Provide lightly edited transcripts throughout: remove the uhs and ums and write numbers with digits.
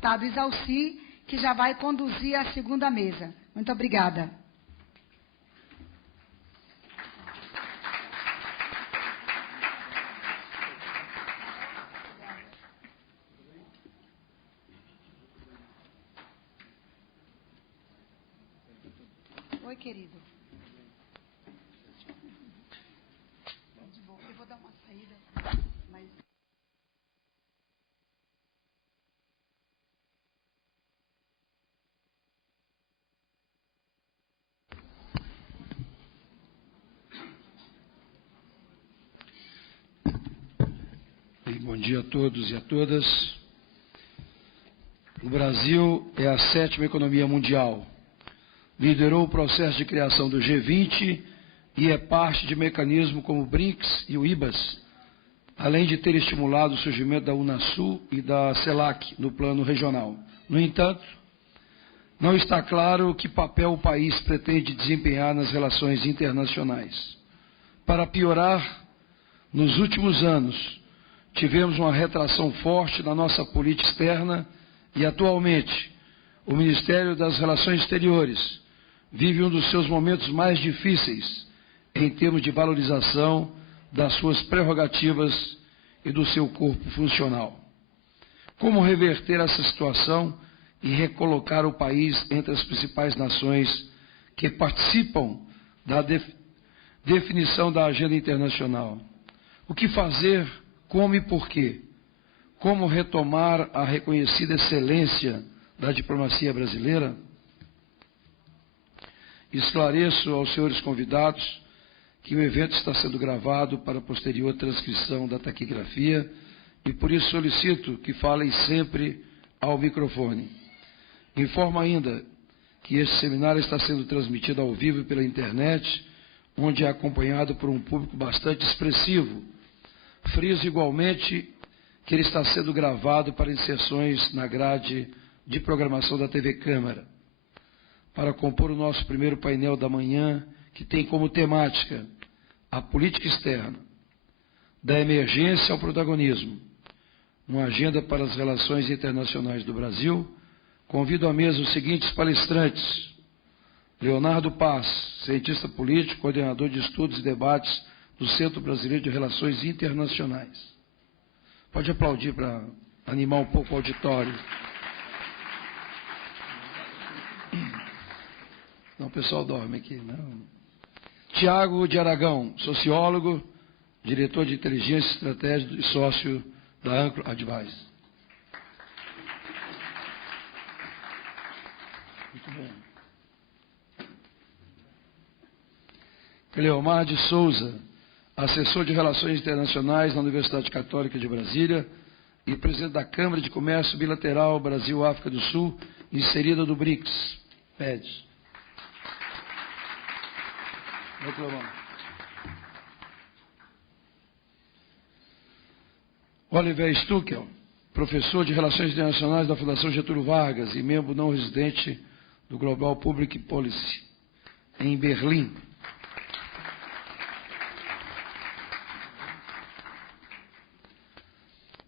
deputado Isalci, que já vai conduzir a segunda mesa. Muito obrigada. Oi, querido. Eu vou dar uma saída, mas... Bom dia a todos e a todas. O Brasil é a 7ª economia mundial. Liderou o processo de criação do G20 e é parte de mecanismos como o BRICS e o IBAS, além de ter estimulado o surgimento da Unasul e da CELAC no plano regional. No entanto, não está claro que papel o país pretende desempenhar nas relações internacionais. Para piorar, nos últimos anos, tivemos uma retração forte na nossa política externa e, atualmente, o Ministério das Relações Exteriores vive um dos seus momentos mais difíceis em termos de valorização das suas prerrogativas e do seu corpo funcional. Como reverter essa situação e recolocar o país entre as principais nações que participam da definição da agenda internacional? O que fazer, como e por quê? Como retomar a reconhecida excelência da diplomacia brasileira? Esclareço aos senhores convidados que o evento está sendo gravado para posterior transcrição da taquigrafia e por isso solicito que falem sempre ao microfone. Informo ainda que este seminário está sendo transmitido ao vivo pela internet, onde é acompanhado por um público bastante expressivo. Friso igualmente que ele está sendo gravado para inserções na grade de programação da TV Câmara. Para compor o nosso primeiro painel da manhã, que tem como temática a política externa, da emergência ao protagonismo, uma agenda para as relações internacionais do Brasil, convido à mesa os seguintes palestrantes: Leonardo Paz, cientista político, coordenador de estudos e debates do Centro Brasileiro de Relações Internacionais. Pode aplaudir para animar um pouco o auditório. Não, o pessoal dorme aqui, não. Tiago de Aragão, sociólogo, diretor de inteligência estratégica e sócio da Ancro Advice. Muito bem. Cleomar de Souza, assessor de Relações Internacionais na Universidade Católica de Brasília e presidente da Câmara de Comércio Bilateral Brasil-África do Sul, inserida do BRICS. PED. Oliver Stuckel, professor de Relações Internacionais da Fundação Getúlio Vargas e membro não residente do Global Public Policy, em Berlim.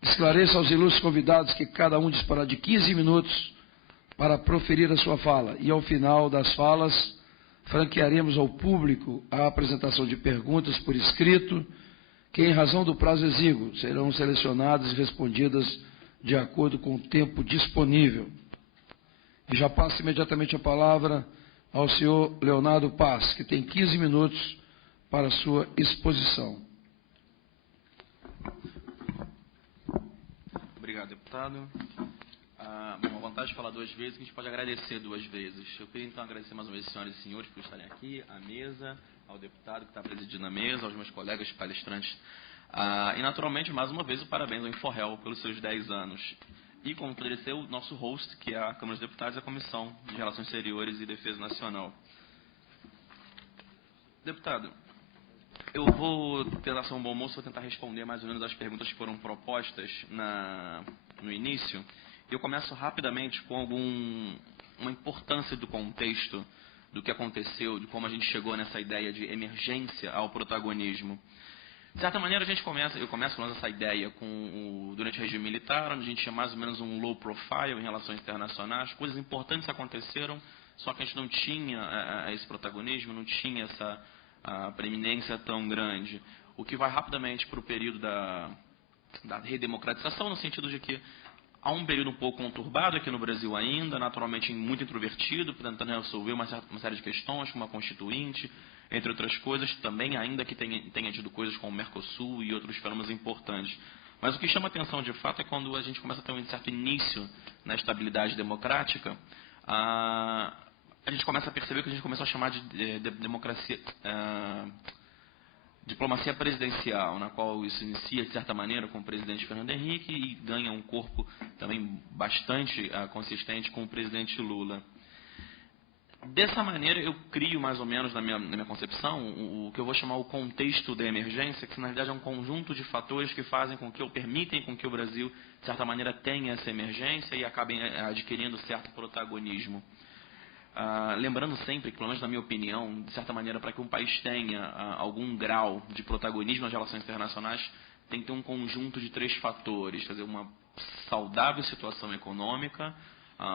Esclareça aos ilustres convidados que cada um disporá de 15 minutos para proferir a sua fala e, ao final das falas, franquearemos ao público a apresentação de perguntas por escrito, que, em razão do prazo exíguo, serão selecionadas e respondidas de acordo com o tempo disponível. E já passo imediatamente a palavra ao senhor Leonardo Paz, que tem 15 minutos para a sua exposição. Obrigado, deputado. Bom, a vontade de falar duas vezes, que a gente pode agradecer duas vezes. Eu queria, então, agradecer mais uma vez, senhoras e senhores, por estarem aqui, à mesa, ao deputado que está presidindo a mesa, aos meus colegas palestrantes. E, naturalmente, mais uma vez, o parabéns ao InfoRel pelos seus 10 anos. E, como poderia ser, o nosso host, que é a Câmara dos Deputados e a Comissão de Relações Exteriores e Defesa Nacional. Deputado, eu vou tentar ser um bom moço, vou tentar responder mais ou menos as perguntas que foram propostas no início. Eu começo rapidamente com uma importância do contexto, do que aconteceu, de como a gente chegou nessa ideia de emergência ao protagonismo. De certa maneira, eu começo com essa ideia durante o regime militar, onde a gente tinha mais ou menos um low profile em relações internacionais, coisas importantes aconteceram, só que a gente não tinha esse protagonismo, não tinha essa preeminência tão grande. O que vai rapidamente para o período da redemocratização, no sentido de que há um período um pouco conturbado aqui no Brasil ainda, naturalmente muito introvertido, tentando resolver uma série de questões, como a Constituinte, entre outras coisas, também ainda que tenha tido coisas como o Mercosul e outros fenômenos importantes. Mas o que chama atenção de fato é quando a gente começa a ter um certo início na estabilidade democrática, a gente começa a perceber que a gente começou a chamar de democracia, diplomacia presidencial, na qual isso inicia de certa maneira com o presidente Fernando Henrique e ganha um corpo também bastante consistente com o presidente Lula. Dessa maneira eu crio mais ou menos na minha concepção o que eu vou chamar o contexto da emergência, que na verdade é um conjunto de fatores que fazem com que ou permitem com que o Brasil de certa maneira tenha essa emergência e acabem adquirindo certo protagonismo. Lembrando sempre que, pelo menos na minha opinião, de certa maneira, para que um país tenha algum grau de protagonismo nas relações internacionais, tem que ter um conjunto de 3 fatores. Quer dizer, uma saudável situação econômica,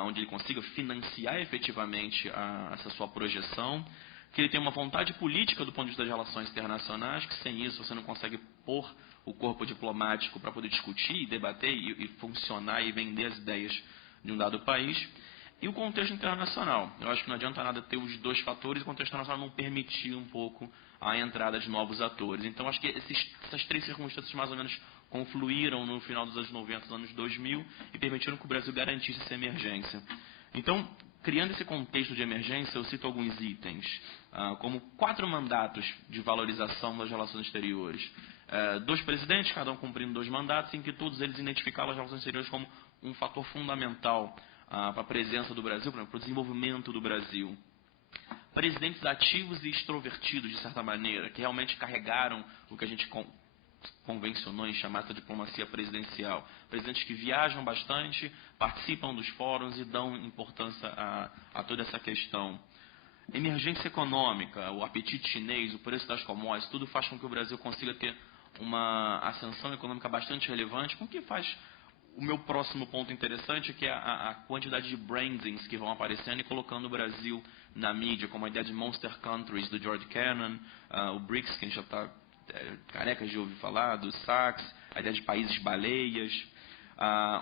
onde ele consiga financiar efetivamente essa sua projeção, que ele tenha uma vontade política do ponto de vista das relações internacionais, que sem isso você não consegue pôr o corpo diplomático para poder discutir, debater e funcionar e vender as ideias de um dado país. E o contexto internacional. Eu acho que não adianta nada ter os 2 fatores e o contexto internacional não permitir um pouco a entrada de novos atores. Então, acho que essas 3 circunstâncias mais ou menos confluíram no final dos anos 90, dos anos 2000 e permitiram que o Brasil garantisse essa emergência. Então, criando esse contexto de emergência, eu cito alguns itens, como 4 mandatos de valorização das relações exteriores. 2 presidentes, cada um cumprindo 2 mandatos, em que todos eles identificaram as relações exteriores como um fator fundamental para a presença do Brasil, para o desenvolvimento do Brasil. Presidentes ativos e extrovertidos, de certa maneira, que realmente carregaram o que a gente convencionou em chamar essa diplomacia presidencial. Presidentes que viajam bastante, participam dos fóruns e dão importância a toda essa questão. Emergência econômica, o apetite chinês, o preço das commodities, tudo faz com que o Brasil consiga ter uma ascensão econômica bastante relevante, com que faz o meu próximo ponto interessante, que é a quantidade de brandings que vão aparecendo e colocando o Brasil na mídia, como a ideia de Monster Countries, do George Kennan, o BRICS, que a gente já está careca de ouvir falar, do SACS, a ideia de países baleias.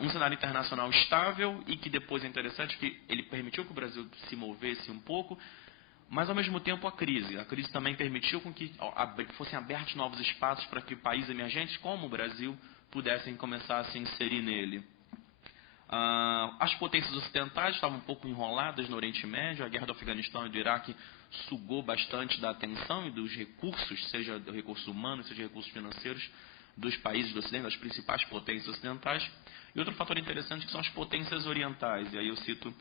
Um cenário internacional estável e que depois é interessante, que ele permitiu que o Brasil se movesse um pouco, mas ao mesmo tempo a crise. A crise também permitiu com que fossem abertos novos espaços para que países emergentes, como o Brasil, pudessem começar a se inserir nele. As potências ocidentais estavam um pouco enroladas no Oriente Médio, a guerra do Afeganistão e do Iraque sugou bastante da atenção e dos recursos, seja do recurso humano, seja recursos financeiros, dos países do Ocidente, das principais potências ocidentais. E outro fator interessante que são as potências orientais, e aí eu cito,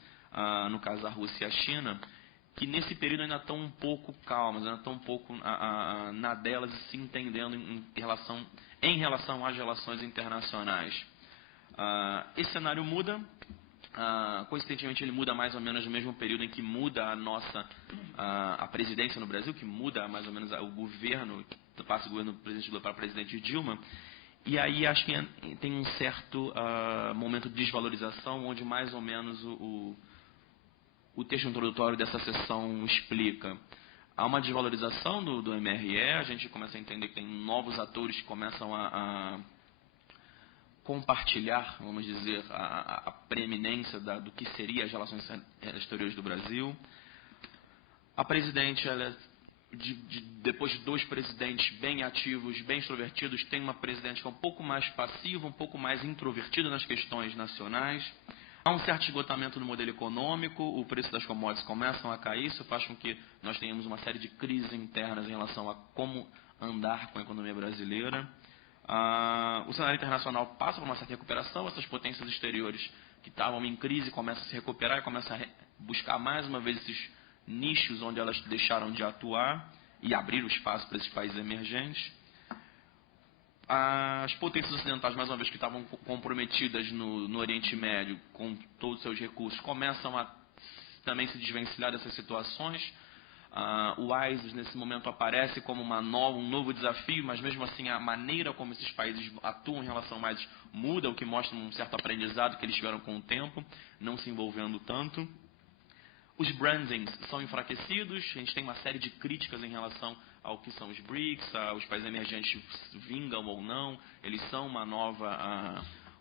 no caso, a Rússia e a China, que nesse período ainda estão um pouco calmas, ainda estão um pouco na delas e se entendendo em relação às relações internacionais. Esse cenário muda, coincidentemente ele muda mais ou menos no mesmo período em que muda a presidência no Brasil, que muda mais ou menos o governo, passa o governo do presidente Lula para o presidente Dilma, e aí acho que tem um certo momento de desvalorização, onde mais ou menos o texto introdutório dessa sessão explica. Há uma desvalorização do MRE, a gente começa a entender que tem novos atores que começam a compartilhar, vamos dizer, a preeminência do que seria as relações exteriores do Brasil. A presidente, depois de 2 presidentes bem ativos, bem extrovertidos, tem uma presidente que é um pouco mais passiva, um pouco mais introvertida nas questões nacionais. Há um certo esgotamento no modelo econômico, o preço das commodities começam a cair, isso faz com que nós tenhamos uma série de crises internas em relação a como andar com a economia brasileira. O cenário internacional passa por uma certa recuperação, essas potências exteriores que estavam em crise começam a se recuperar e começam a buscar mais uma vez esses nichos onde elas deixaram de atuar e abrir o espaço para esses países emergentes. As potências ocidentais, mais uma vez, que estavam comprometidas no Oriente Médio com todos os seus recursos, começam a também se desvencilhar dessas situações. O ISIS, nesse momento, aparece como um novo desafio, mas mesmo assim a maneira como esses países atuam em relação mais muda, o que mostra um certo aprendizado que eles tiveram com o tempo, não se envolvendo tanto. Os brandings são enfraquecidos, a gente tem uma série de críticas em relação ao que são os BRICS, os países emergentes vingam ou não, eles são um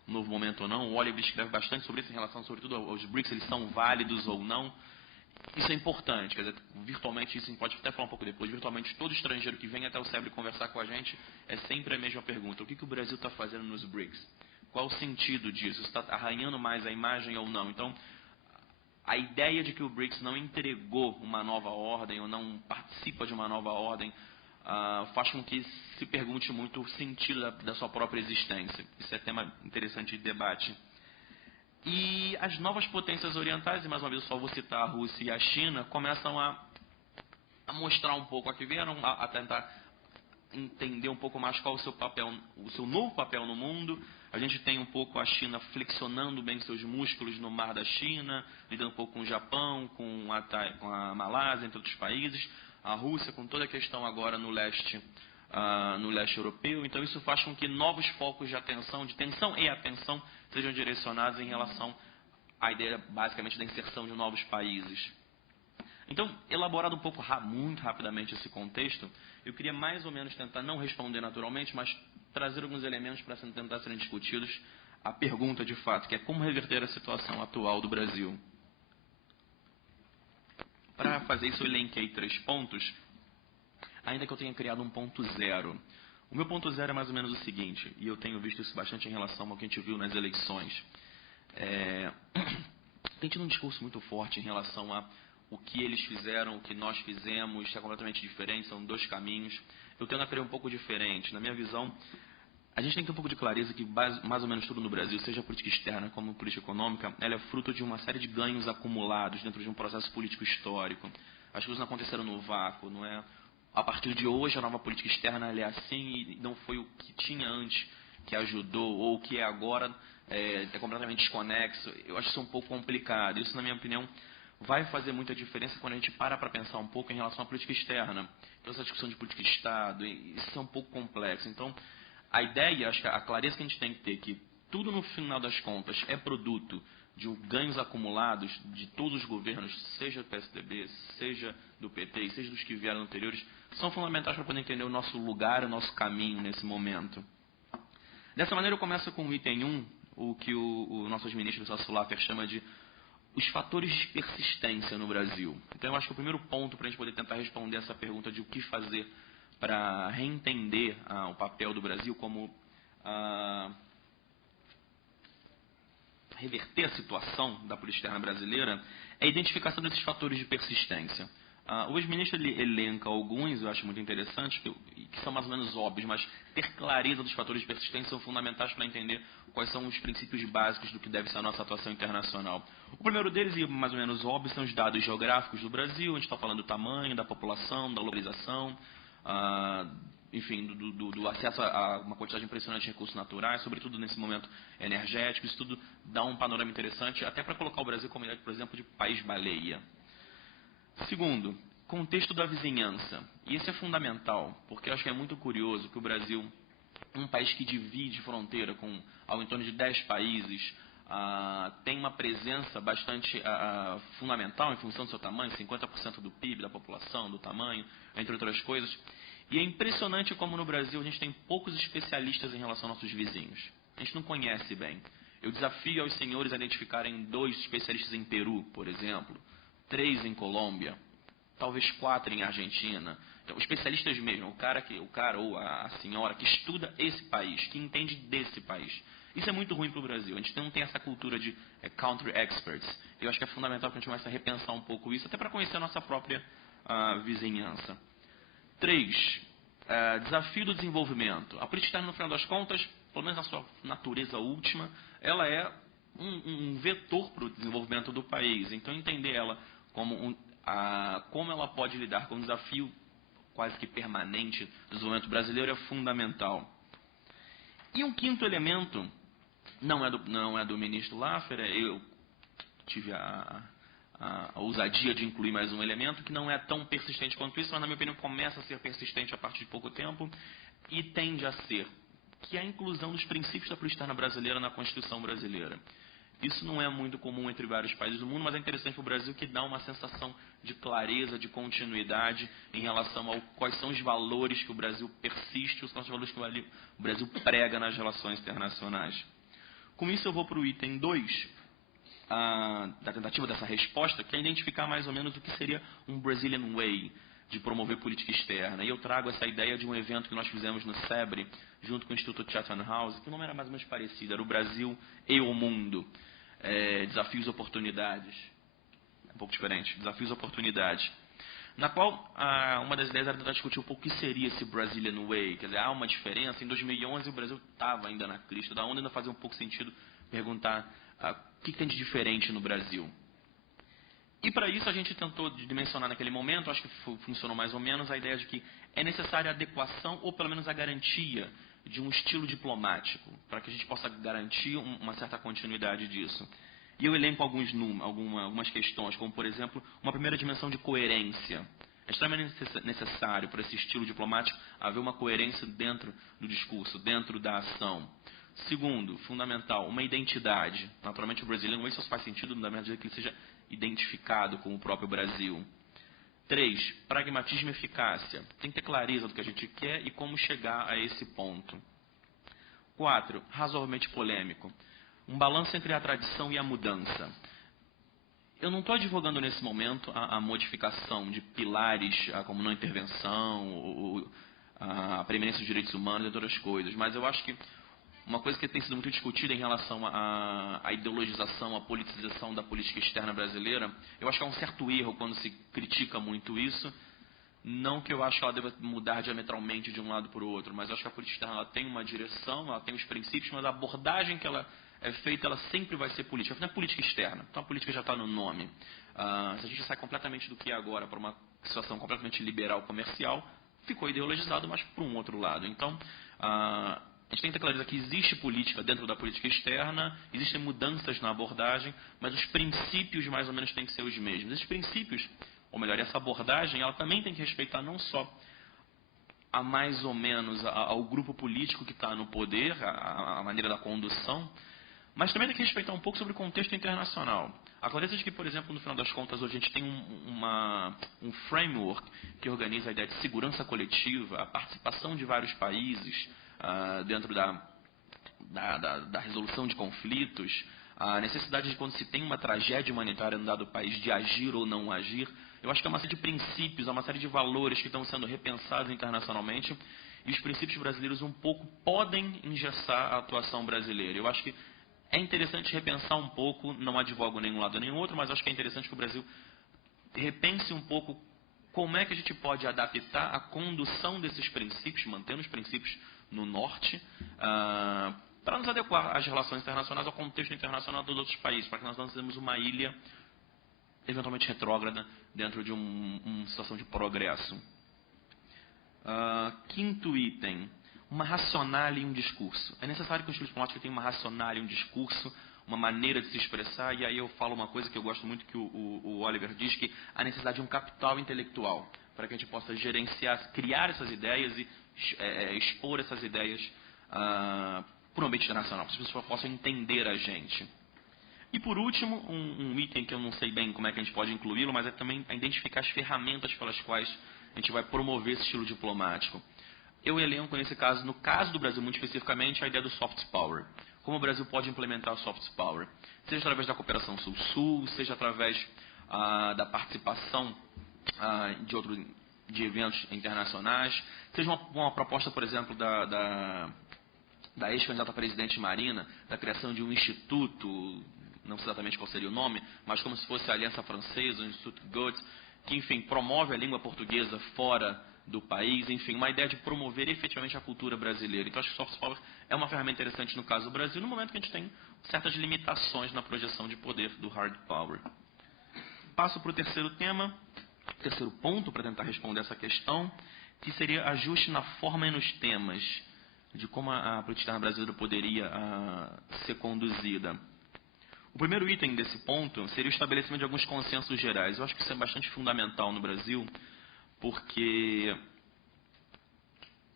novo momento ou não. O Oliver escreve bastante sobre isso em relação, sobretudo, aos BRICS, eles são válidos ou não. Isso é importante, quer dizer, virtualmente, isso a gente pode até falar um pouco depois, virtualmente todo estrangeiro que vem até o SEBRE conversar com a gente é sempre a mesma pergunta: o que o Brasil está fazendo nos BRICS? Qual o sentido disso? Está arranhando mais a imagem ou não? Então, a ideia de que o BRICS não entregou uma nova ordem ou não participa de uma nova ordem faz com que se pergunte muito o sentido da sua própria existência. Isso é tema interessante de debate. E as novas potências orientais, e mais uma vez só vou citar a Rússia e a China, começam a mostrar um pouco, aqui vieram a tentar entender um pouco mais qual o seu papel, o seu novo papel no mundo. A gente tem um pouco a China flexionando bem seus músculos no mar da China, lidando um pouco com o Japão, com a Malásia, entre outros países. A Rússia com toda a questão agora no leste europeu. Então isso faz com que novos focos de tensão e atenção sejam direcionados em relação à ideia basicamente da inserção de novos países. Então, elaborado um pouco muito rapidamente esse contexto, eu queria mais ou menos tentar não responder naturalmente, mas trazer alguns elementos para tentar serem discutidos a pergunta de fato, que é como reverter a situação atual do Brasil. Para fazer isso, eu elenquei 3 pontos, ainda que eu tenha criado um ponto zero. O meu ponto zero é mais ou menos o seguinte, e eu tenho visto isso bastante em relação ao que a gente viu nas eleições. Tem tido um discurso muito forte em relação a o que eles fizeram, o que nós fizemos, é completamente diferente, são 2 caminhos. Eu tendo a crer um pouco diferente. Na minha visão, a gente tem que ter um pouco de clareza que mais ou menos tudo no Brasil, seja política externa como política econômica, ela é fruto de uma série de ganhos acumulados dentro de um processo político histórico. As coisas não aconteceram no vácuo, não é? A partir de hoje, a nova política externa ela é assim e não foi o que tinha antes que ajudou, ou o que é agora é completamente desconexo. Eu acho isso um pouco complicado. Isso, na minha opinião, vai fazer muita diferença quando a gente para pensar um pouco em relação à política externa. Então, essa discussão de política de Estado, isso é um pouco complexo. Então, a ideia, acho que a clareza que a gente tem que ter, que tudo no final das contas é produto de ganhos acumulados de todos os governos, seja do PSDB, seja do PT, seja dos que vieram anteriores, são fundamentais para poder entender o nosso lugar, o nosso caminho nesse momento. Dessa maneira, eu começo com o item 1, o que o nosso ministro Celso Laffer chama de os fatores de persistência no Brasil. Então, eu acho que o primeiro ponto para a gente poder tentar responder essa pergunta de o que fazer para reentender o papel do Brasil como reverter a situação da política externa brasileira é a identificação desses fatores de persistência. O ex-ministro elenca alguns, eu acho muito interessantes, que são mais ou menos óbvios, mas ter clareza dos fatores de persistência são fundamentais para entender quais são os princípios básicos do que deve ser a nossa atuação internacional. O primeiro deles, e mais ou menos óbvio, são os dados geográficos do Brasil. A gente está falando do tamanho, da população, da localização, enfim, do acesso a uma quantidade impressionante de recursos naturais, sobretudo nesse momento energético. Isso tudo dá um panorama interessante, até para colocar o Brasil como, por exemplo, de país-baleia. Segundo, contexto da vizinhança. E esse é fundamental, porque eu acho que é muito curioso que o Brasil, um país que divide fronteira com ao em torno de 10 países, tem uma presença bastante fundamental em função do seu tamanho, 50% do PIB, da população, do tamanho, entre outras coisas. E é impressionante como no Brasil a gente tem poucos especialistas em relação aos nossos vizinhos. A gente não conhece bem. Eu desafio aos senhores a identificarem 2 especialistas em Peru, por exemplo, 3 em Colômbia, talvez 4 em Argentina. Então, especialistas mesmo, o cara ou a senhora que estuda esse país, que entende desse país. Isso é muito ruim para o Brasil. A gente não tem essa cultura de country experts. Eu acho que é fundamental que a gente comece a repensar um pouco isso, até para conhecer a nossa própria vizinhança. 3. Desafio do desenvolvimento. A política externa, no final das contas, pelo menos na sua natureza última, ela é um vetor para o desenvolvimento do país. Então, entender ela como como ela pode lidar com um desafio quase que permanente do desenvolvimento brasileiro é fundamental. E um quinto elemento, não é do ministro Laffer, eu tive a ousadia de incluir mais um elemento que não é tão persistente quanto isso, mas na minha opinião começa a ser persistente a partir de pouco tempo e tende a ser, que é a inclusão dos princípios da política externa brasileira na Constituição brasileira. Isso não é muito comum entre vários países do mundo, mas é interessante para o Brasil, que dá uma sensação de clareza, de continuidade em relação a quais são os valores que o Brasil persiste, quais são os valores que o Brasil prega nas relações internacionais. Com isso eu vou para o item 2 da tentativa dessa resposta, que é identificar mais ou menos o que seria um Brazilian Way de promover política externa. E eu trago essa ideia de um evento que nós fizemos no SEBRE, junto com o Instituto Chatham House, que o nome era mais ou menos parecido, era o Brasil e o Mundo. Desafios e oportunidades. Um pouco diferente. Desafios e oportunidades. Na qual, uma das ideias era tentar discutir um pouco o que seria esse Brazilian Way. Quer dizer, há uma diferença. Em 2011, o Brasil estava ainda na crista da onda, ainda fazia um pouco sentido perguntar o que tem de diferente no Brasil. E para isso a gente tentou dimensionar naquele momento, acho que funcionou mais ou menos, a ideia de que é necessária a adequação ou pelo menos a garantia de um estilo diplomático, para que a gente possa garantir uma certa continuidade disso. E eu elenco algumas questões, como por exemplo, uma primeira dimensão de coerência. É extremamente necessário para esse estilo diplomático haver uma coerência dentro do discurso, dentro da ação. Segundo, fundamental, uma identidade. Naturalmente o brasileiro, isso faz sentido na medida que ele seja identificado com o próprio Brasil. 3. Pragmatismo e eficácia. Tem que ter clareza do que a gente quer e como chegar a esse ponto. 4. Razoavelmente polêmico. Um balanço entre a tradição e a mudança. Eu não estou advogando nesse momento a modificação de pilares como não intervenção, a preeminência dos direitos humanos e outras coisas, mas eu acho que uma coisa que tem sido muito discutida em relação à ideologização, à politização da política externa brasileira, eu acho que é um certo erro quando se critica muito isso. Não que eu acho que ela deva mudar diametralmente de um lado para o outro, mas eu acho que a política externa ela tem uma direção, ela tem os princípios, mas a abordagem que ela é feita, ela sempre vai ser política. Afinal, é política externa, então a política já está no nome. Se a gente sai completamente do que é agora para uma situação completamente liberal comercial, ficou ideologizado, mas para um outro lado. Então, a gente tem que ter clareza que existe política dentro da política externa, existem mudanças na abordagem, mas os princípios mais ou menos têm que ser os mesmos. Esses princípios, ou melhor, essa abordagem, ela também tem que respeitar não só a mais ou menos ao grupo político que está no poder, a maneira da condução, mas também tem que respeitar um pouco sobre o contexto internacional. A clareza de que, por exemplo, no final das contas, hoje a gente tem um framework que organiza a ideia de segurança coletiva, a participação de vários países dentro da resolução de conflitos, a necessidade de quando se tem uma tragédia humanitária no dado país de agir ou não agir. Eu acho que é uma série de princípios, é uma série de valores que estão sendo repensados internacionalmente e os princípios brasileiros um pouco podem engessar a atuação brasileira. Eu acho que é interessante repensar um pouco, não advogo nenhum lado nem outro, mas acho que é interessante que o Brasil repense um pouco como é que a gente pode adaptar a condução desses princípios, mantendo os princípios no norte, para nos adequar às relações internacionais, ao contexto internacional dos outros países, para que nós não sejamos uma ilha eventualmente retrógrada dentro de uma situação de progresso. Quinto item, uma racionalha e um discurso. É necessário que o estilo diplomático tenha uma racionalha e um discurso, uma maneira de se expressar, e aí eu falo uma coisa que eu gosto muito, que o Oliver diz, que a necessidade de um capital intelectual, para que a gente possa gerenciar, criar essas ideias e expor essas ideias para o ambiente internacional, para que as pessoas possam entender a gente. E por último, um item que eu não sei bem como é que a gente pode incluí-lo, mas é também a identificar as ferramentas pelas quais a gente vai promover esse estilo diplomático. Eu elenco nesse caso, no caso do Brasil muito especificamente, a ideia do soft power. Como o Brasil pode implementar o soft power? Seja através da cooperação sul-sul, seja através da participação de eventos internacionais, seja uma proposta, por exemplo, da ex-candidata a presidente Marina, da criação de um instituto, não sei exatamente qual seria o nome, mas como se fosse a Aliança Francesa, o Instituto Goethe, que, enfim, promove a língua portuguesa fora do país, enfim, uma ideia de promover efetivamente a cultura brasileira. Então, acho que o soft power é uma ferramenta interessante no caso do Brasil, no momento que a gente tem certas limitações na projeção de poder do hard power. Passo para o terceiro tema, terceiro ponto para tentar responder essa questão, que seria ajuste na forma e nos temas, de como a política externa brasileira poderia ser conduzida. O primeiro item desse ponto seria o estabelecimento de alguns consensos gerais. Eu acho que isso é bastante fundamental no Brasil, porque,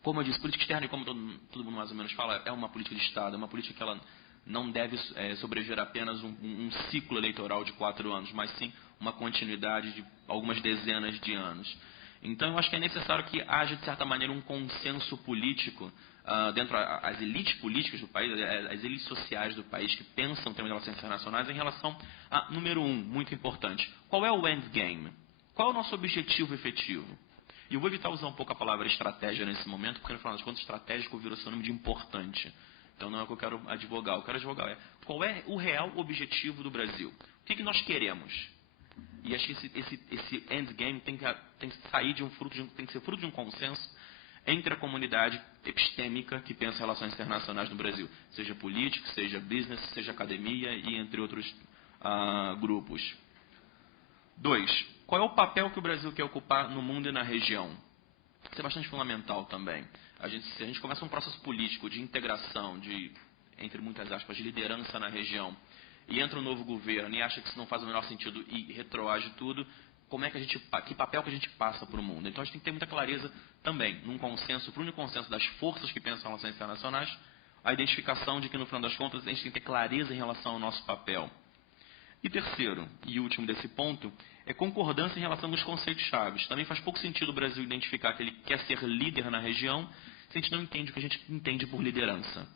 como eu disse, política externa, e como todo mundo mais ou menos fala, é uma política de Estado, é uma política que ela não deve sobreviver apenas um ciclo eleitoral de 4 anos, mas sim uma continuidade de algumas dezenas de anos. Então, eu acho que é necessário que haja, de certa maneira, um consenso político dentro das elites políticas do país, as elites sociais do país que pensam em termos de relações internacionais em relação a, número 1, muito importante, qual é o endgame? Qual é o nosso objetivo efetivo? E eu vou evitar usar um pouco a palavra estratégia nesse momento, porque no final das contas, estratégico virou sinônimo de importante. Então não é o que eu quero advogar. Eu quero advogar qual é o real objetivo do Brasil? O que nós queremos? E acho que esse endgame tem que sair de tem que ser fruto de um consenso entre a comunidade epistêmica que pensa em relações internacionais no Brasil, seja político, seja business, seja academia e entre outros grupos. 2. Qual é o papel que o Brasil quer ocupar no mundo e na região? Isso é bastante fundamental também. Se a gente começa um processo político de integração, entre muitas aspas, de liderança na região, e entra um novo governo e acha que isso não faz o menor sentido e retroage tudo, que papel que a gente passa para o mundo? Então a gente tem que ter muita clareza também, num consenso, para o único consenso das forças que pensam em relações internacionais, a identificação de que no final das contas a gente tem que ter clareza em relação ao nosso papel. E terceiro, e último desse ponto, é concordância em relação aos conceitos chaves. Também faz pouco sentido o Brasil identificar que ele quer ser líder na região se a gente não entende o que a gente entende por liderança.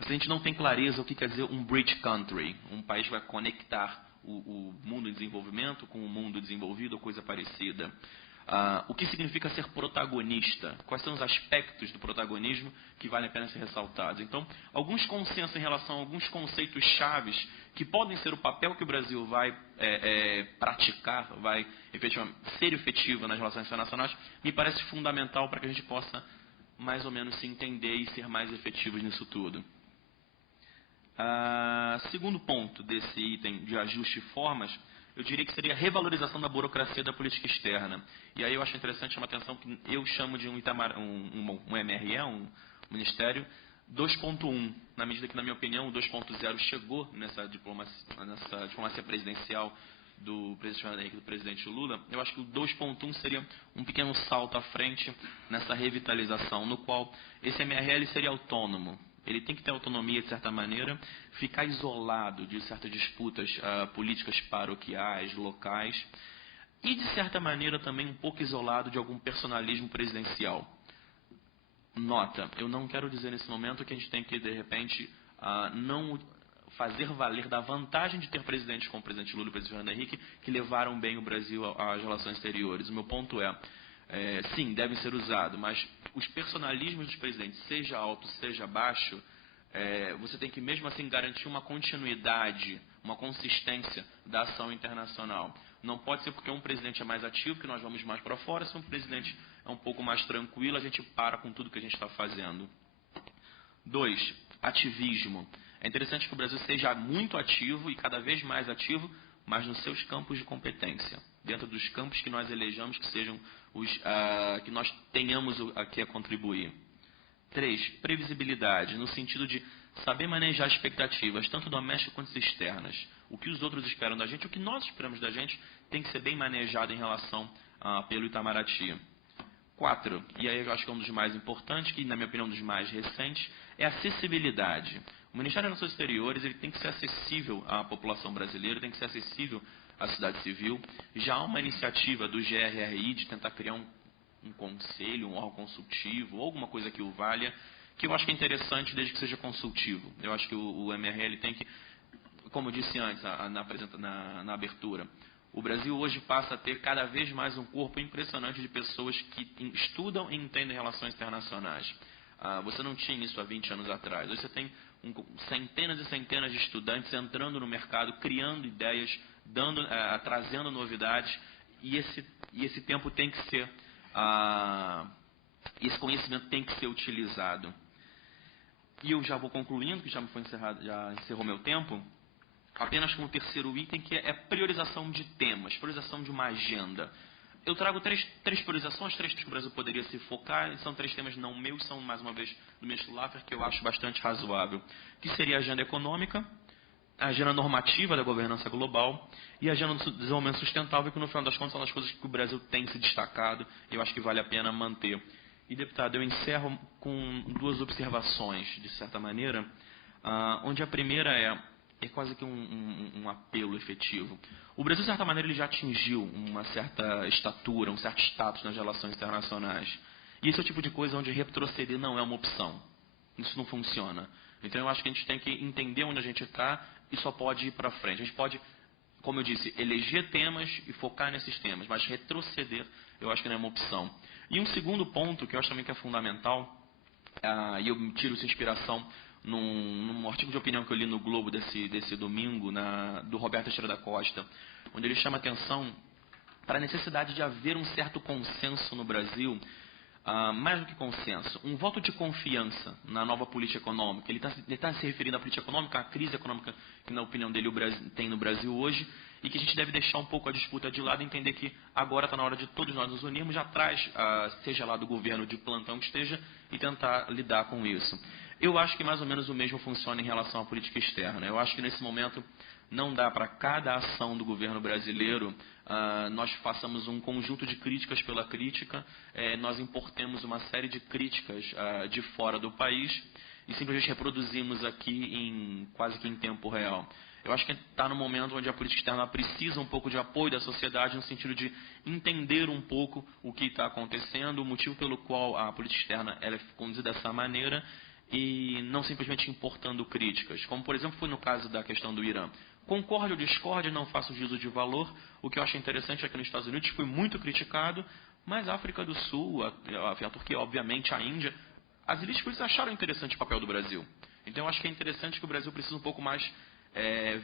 Se a gente não tem clareza o que quer dizer um bridge country, um país que vai conectar o mundo em desenvolvimento com o mundo desenvolvido ou coisa parecida. O que significa ser protagonista? Quais são os aspectos do protagonismo que valem a pena ser ressaltados? Então, alguns consensos em relação a alguns conceitos chaves que podem ser o papel que o Brasil vai praticar, vai ser efetivo nas relações internacionais, me parece fundamental para que a gente possa mais ou menos se entender e ser mais efetivos nisso tudo. Segundo ponto desse item de ajuste e formas, eu diria que seria a revalorização da burocracia da política externa. E aí eu acho interessante chamar a atenção que eu chamo de um MRE, um Ministério 2.1, na medida que, na minha opinião, o 2.0 chegou nessa diplomacia presidencial do presidente Fernando Henrique e do presidente Lula. Eu acho que o 2.1 seria um pequeno salto à frente nessa revitalização, no qual esse MRL seria autônomo. Ele tem que ter autonomia, de certa maneira, ficar isolado de certas disputas políticas paroquiais, locais, e, de certa maneira, também um pouco isolado de algum personalismo presidencial. Nota, eu não quero dizer nesse momento que a gente tem que, de repente, não fazer valer da vantagem de ter presidentes como o presidente Lula e o presidente Fernando Henrique, que levaram bem o Brasil às relações exteriores. O meu ponto sim, devem ser usados, mas os personalismos dos presidentes, seja alto, seja baixo, você tem que mesmo assim garantir uma continuidade, uma consistência da ação internacional. Não pode ser porque um presidente é mais ativo que nós vamos mais para fora, se um presidente é um pouco mais tranquilo, a gente para com tudo que a gente está fazendo. 2. Ativismo. É interessante que o Brasil seja muito ativo e cada vez mais ativo, mas nos seus campos de competência, dentro dos campos que nós elejamos que sejam que nós tenhamos aqui a contribuir. 3. Previsibilidade, no sentido de saber manejar expectativas, tanto domésticas quanto externas. O que os outros esperam da gente, o que nós esperamos da gente, tem que ser bem manejado em relação pelo Itamaraty. 4. E aí eu acho que é um dos mais importantes, que na minha opinião é um dos mais recentes, é a acessibilidade. O Ministério das Relações Exteriores ele tem que ser acessível à população brasileira, tem que ser acessível à sociedade civil. Já há uma iniciativa do GRRI de tentar criar um conselho, um órgão consultivo, ou alguma coisa que o valha, que eu acho que é interessante desde que seja consultivo. Eu acho que o MRL tem que, como eu disse antes na abertura, o Brasil hoje passa a ter cada vez mais um corpo impressionante de pessoas que estudam e entendem relações internacionais. Você não tinha isso há 20 anos atrás. Hoje você tem centenas e centenas de estudantes entrando no mercado, criando ideias, trazendo novidades, e esse tempo tem que ser, esse conhecimento tem que ser utilizado. E eu já vou concluindo, que já encerrou meu tempo, apenas com o terceiro item, que é priorização de temas, priorização de uma agenda. Eu trago três priorizações, três que o Brasil poderia se focar, são 3 temas não meus, são mais uma vez do ministro Laffer, que eu acho bastante razoável, que seria a agenda econômica, a agenda normativa da governança global e a agenda do desenvolvimento sustentável, que no final das contas são as coisas que o Brasil tem se destacado e eu acho que vale a pena manter. E, deputado, eu encerro com duas observações, de certa maneira, onde a primeira é quase que um apelo efetivo. O Brasil, de certa maneira, ele já atingiu uma certa estatura, um certo status nas relações internacionais. E esse é o tipo de coisa onde retroceder não é uma opção. Isso não funciona. Então, eu acho que a gente tem que entender onde a gente está e só pode ir para frente. A gente pode, como eu disse, eleger temas e focar nesses temas, mas retroceder eu acho que não é uma opção. E um segundo ponto, que eu acho também que é fundamental, e eu tiro essa inspiração num artigo de opinião que eu li no Globo desse domingo, do Roberto Teixeira da Costa, onde ele chama atenção para a necessidade de haver um certo consenso no Brasil, mais do que consenso, um voto de confiança na nova política econômica. Ele está se referindo à política econômica, à crise econômica que, na opinião dele, o Brasil tem no Brasil hoje, e que a gente deve deixar um pouco a disputa de lado e entender que agora está na hora de todos nós nos unirmos atrás, seja lá do governo de plantão que esteja, e tentar lidar com isso. Eu acho que mais ou menos o mesmo funciona em relação à política externa. Eu acho que nesse momento não dá para cada ação do governo brasileiro nós façamos um conjunto de críticas pela crítica, nós importemos uma série de críticas de fora do país e simplesmente reproduzimos aqui quase que em tempo real. Eu acho que está no momento onde a política externa precisa um pouco de apoio da sociedade, no sentido de entender um pouco o que está acontecendo, o motivo pelo qual a política externa ela é conduzida dessa maneira, e não simplesmente importando críticas, como por exemplo foi no caso da questão do Irã. Concorde ou discorde, não faço juízo de valor. O que eu acho interessante é que nos Estados Unidos foi muito criticado, mas a África do Sul, a Turquia, obviamente, a Índia, as elites políticas acharam interessante o papel do Brasil. Então eu acho que é interessante que o Brasil precisa um pouco mais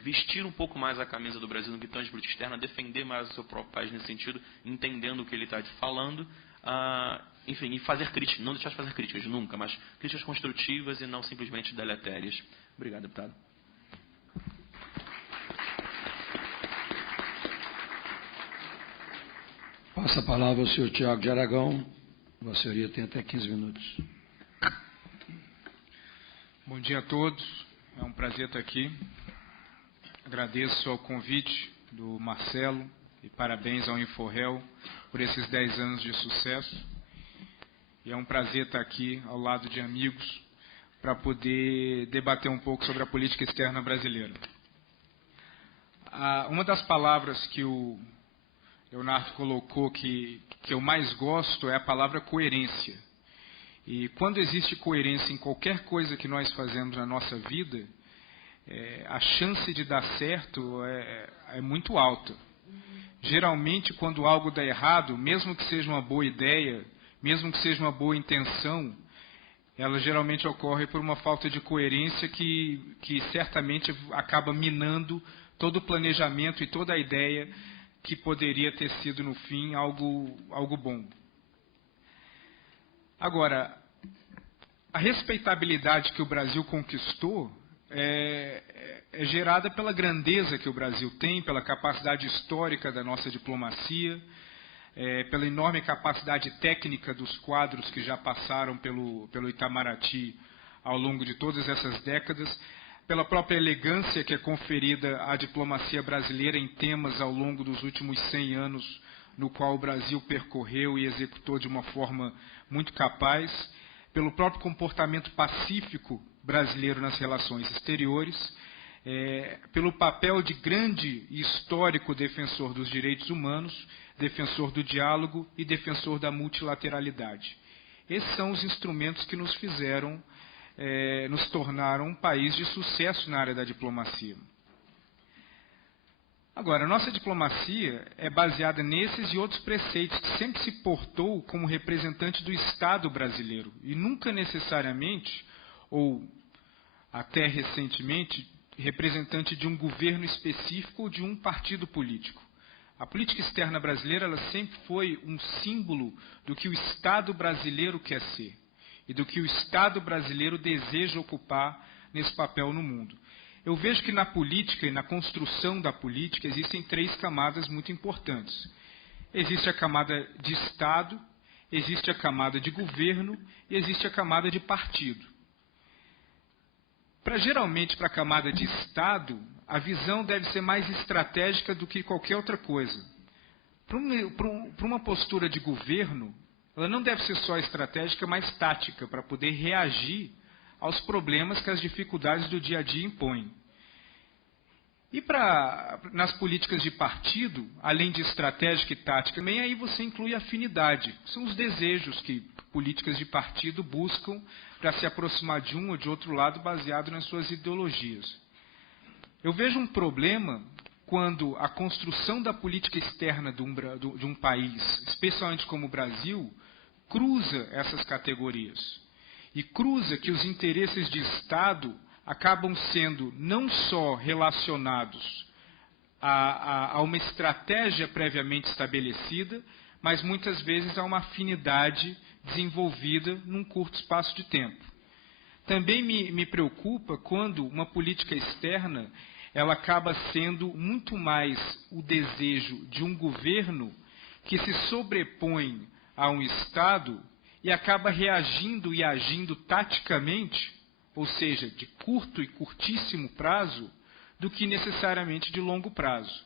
vestir um pouco mais a camisa do Brasil no que tange política externa, defender mais o seu próprio país nesse sentido, entendendo o que ele está falando, enfim, e fazer críticas, não deixar de fazer críticas nunca, mas críticas construtivas e não simplesmente deletérias. Obrigado, deputado. Passa a palavra ao senhor Tiago de Aragão. Vossa Senhoria tem até 15 minutos. Bom dia a todos. É um prazer estar aqui. Agradeço ao convite do Marcelo e parabéns ao InfoRel por esses 10 anos de sucesso. E é um prazer estar aqui ao lado de amigos para poder debater um pouco sobre a política externa brasileira. Uma das palavras que o Leonardo colocou que eu mais gosto é a palavra coerência. E quando existe coerência em qualquer coisa que nós fazemos na nossa vida, a chance de dar certo é muito alta. Geralmente, quando algo dá errado, mesmo que seja uma boa ideia, mesmo que seja uma boa intenção, ela geralmente ocorre por uma falta de coerência que certamente acaba minando todo o planejamento e toda a ideia que poderia ter sido, no fim, algo bom. Agora, a respeitabilidade que o Brasil conquistou é gerada pela grandeza que o Brasil tem, pela capacidade histórica da nossa diplomacia, pela enorme capacidade técnica dos quadros que já passaram pelo Itamaraty ao longo de todas essas décadas, pela própria elegância que é conferida à diplomacia brasileira em temas ao longo dos últimos 100 anos, no qual o Brasil percorreu e executou de uma forma muito capaz, pelo próprio comportamento pacífico brasileiro nas relações exteriores, pelo papel de grande e histórico defensor dos direitos humanos, defensor do diálogo e defensor da multilateralidade. Esses são os instrumentos que nos fizeram, nos tornaram um país de sucesso na área da diplomacia. Agora, a nossa diplomacia é baseada nesses e outros preceitos que sempre se portou como representante do Estado brasileiro e nunca necessariamente, ou até recentemente, representante de um governo específico ou de um partido político. A política externa brasileira ela sempre foi um símbolo do que o Estado brasileiro quer ser e do que o Estado brasileiro deseja ocupar nesse papel no mundo. Eu vejo que na política e na construção da política existem 3 camadas muito importantes. Existe a camada de Estado, existe a camada de governo e existe a camada de partido. Geralmente, para a camada de Estado, a visão deve ser mais estratégica do que qualquer outra coisa. Para uma postura de governo, ela não deve ser só estratégica, mas tática, para poder reagir aos problemas que as dificuldades do dia a dia impõem. E nas políticas de partido, além de estratégica e tática, também aí você inclui afinidade. São os desejos que políticas de partido buscam para se aproximar de um ou de outro lado baseado nas suas ideologias. Eu vejo um problema quando a construção da política externa de um país, especialmente como o Brasil, cruza essas categorias. E cruza que os interesses de Estado acabam sendo não só relacionados a uma estratégia previamente estabelecida, mas muitas vezes a uma afinidade desenvolvida num curto espaço de tempo. Também me preocupa quando uma política externa ela acaba sendo muito mais o desejo de um governo que se sobrepõe a um Estado e acaba reagindo e agindo taticamente, ou seja, de curto e curtíssimo prazo, do que necessariamente de longo prazo.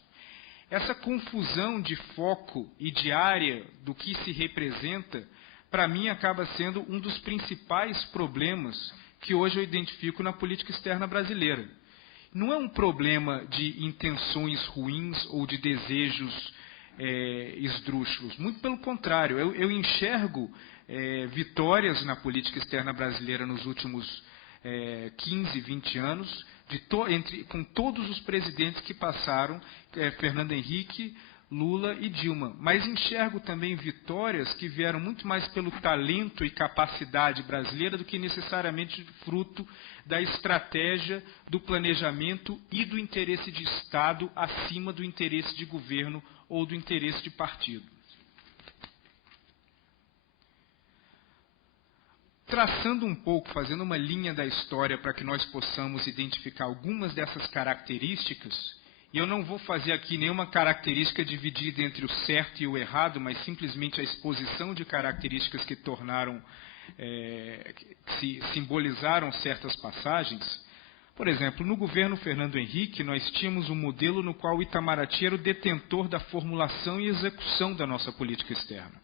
Essa confusão de foco e de área do que se representa, para mim, acaba sendo um dos principais problemas que hoje eu identifico na política externa brasileira. Não é um problema de intenções ruins ou de desejos esdrúxulos. Muito pelo contrário, eu enxergo vitórias na política externa brasileira nos últimos 15, 20 anos, com todos os presidentes que passaram, Fernando Henrique, Lula e Dilma. Mas enxergo também vitórias que vieram muito mais pelo talento e capacidade brasileira do que necessariamente fruto da estratégia, do planejamento e do interesse de Estado acima do interesse de governo ou do interesse de partido. Traçando um pouco, fazendo uma linha da história para que nós possamos identificar algumas dessas características, e eu não vou fazer aqui nenhuma característica dividida entre o certo e o errado, mas simplesmente a exposição de características que tornaram, que simbolizaram certas passagens. Por exemplo, no governo Fernando Henrique, nós tínhamos um modelo no qual o Itamaraty era o detentor da formulação e execução da nossa política externa.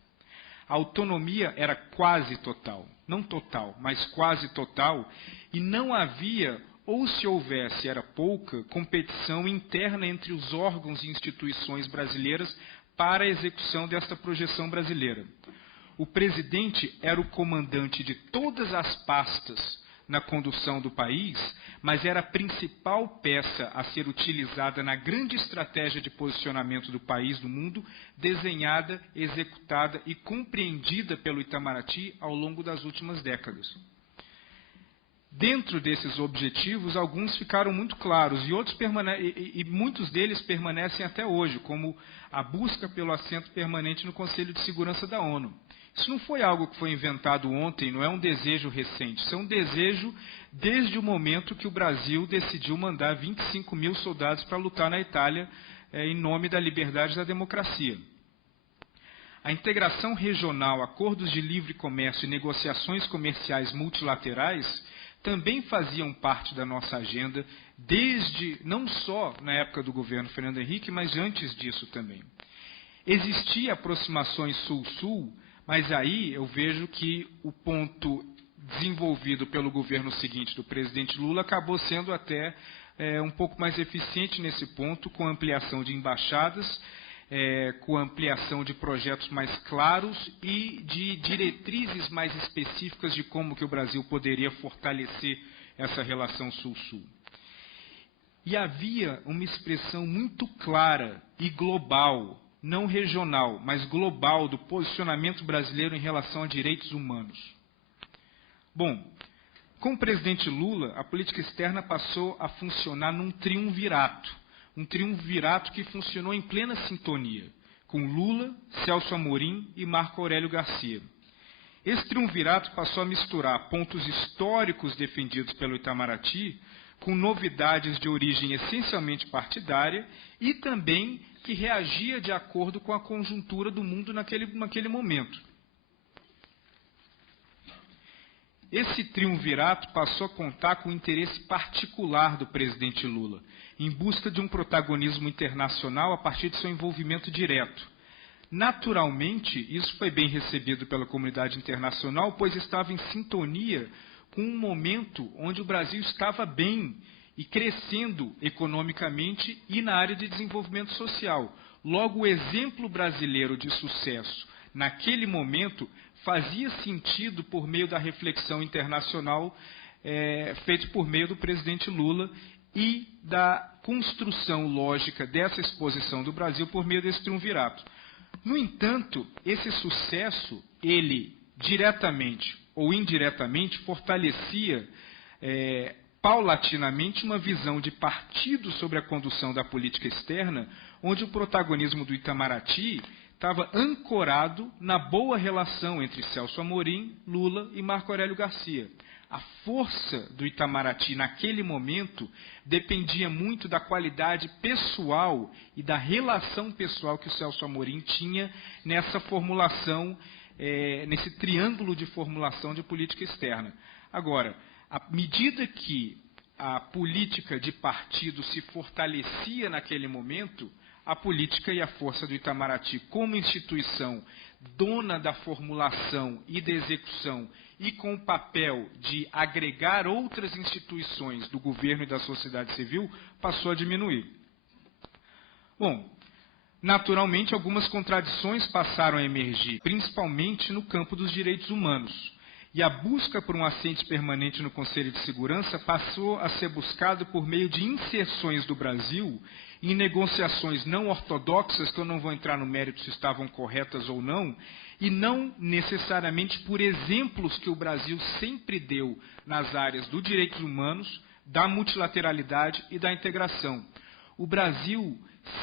A autonomia era quase total, não total, mas quase total, e não havia, ou se houvesse, era pouca, competição interna entre os órgãos e instituições brasileiras para a execução desta projeção brasileira. O presidente era o comandante de todas as pastas na condução do país, mas era a principal peça a ser utilizada na grande estratégia de posicionamento do país no mundo, desenhada, executada e compreendida pelo Itamaraty ao longo das últimas décadas. Dentro desses objetivos, alguns ficaram muito claros e muitos deles permanecem até hoje, como a busca pelo assento permanente no Conselho de Segurança da ONU. Isso não foi algo que foi inventado ontem, não é um desejo recente. Isso é um desejo desde o momento que o Brasil decidiu mandar 25 mil soldados para lutar na Itália em nome da liberdade e da democracia. A integração regional, acordos de livre comércio e negociações comerciais multilaterais também faziam parte da nossa agenda desde, não só na época do governo Fernando Henrique, mas antes disso também. Existiam aproximações sul-sul, mas aí eu vejo que o ponto desenvolvido pelo governo seguinte do presidente Lula acabou sendo até um pouco mais eficiente nesse ponto, com ampliação de embaixadas, com ampliação de projetos mais claros e de diretrizes mais específicas de como que o Brasil poderia fortalecer essa relação sul-sul. E havia uma expressão muito clara e global, não regional, mas global, do posicionamento brasileiro em relação a direitos humanos. Bom, com o presidente Lula, a política externa passou a funcionar num triunvirato. Um triunvirato que funcionou em plena sintonia, com Lula, Celso Amorim e Marco Aurélio Garcia. Esse triunvirato passou a misturar pontos históricos defendidos pelo Itamaraty com novidades de origem essencialmente partidária e também que reagia de acordo com a conjuntura do mundo naquele momento. Esse triunvirato passou a contar com o interesse particular do presidente Lula, em busca de um protagonismo internacional a partir de seu envolvimento direto. Naturalmente, isso foi bem recebido pela comunidade internacional, pois estava em sintonia com um momento onde o Brasil estava bem e crescendo economicamente e na área de desenvolvimento social. Logo, o exemplo brasileiro de sucesso naquele momento fazia sentido por meio da reflexão internacional feita por meio do presidente Lula e da construção lógica dessa exposição do Brasil por meio desse triunvirato. No entanto, esse sucesso, ele diretamente ou indiretamente fortalecia paulatinamente uma visão de partido sobre a condução da política externa, onde o protagonismo do Itamaraty estava ancorado na boa relação entre Celso Amorim, Lula e Marco Aurélio Garcia. A força do Itamaraty naquele momento dependia muito da qualidade pessoal e da relação pessoal que o Celso Amorim tinha nessa formulação, nesse triângulo de formulação de política externa. Agora, à medida que a política de partido se fortalecia naquele momento, a política e a força do Itamaraty como instituição dona da formulação e da execução e com o papel de agregar outras instituições do governo e da sociedade civil passou a diminuir. Bom, naturalmente algumas contradições passaram a emergir, principalmente no campo dos direitos humanos. E a busca por um assento permanente no Conselho de Segurança passou a ser buscado por meio de inserções do Brasil em negociações não ortodoxas, que eu não vou entrar no mérito se estavam corretas ou não, e não necessariamente por exemplos que o Brasil sempre deu nas áreas dos direitos humanos, da multilateralidade e da integração. O Brasil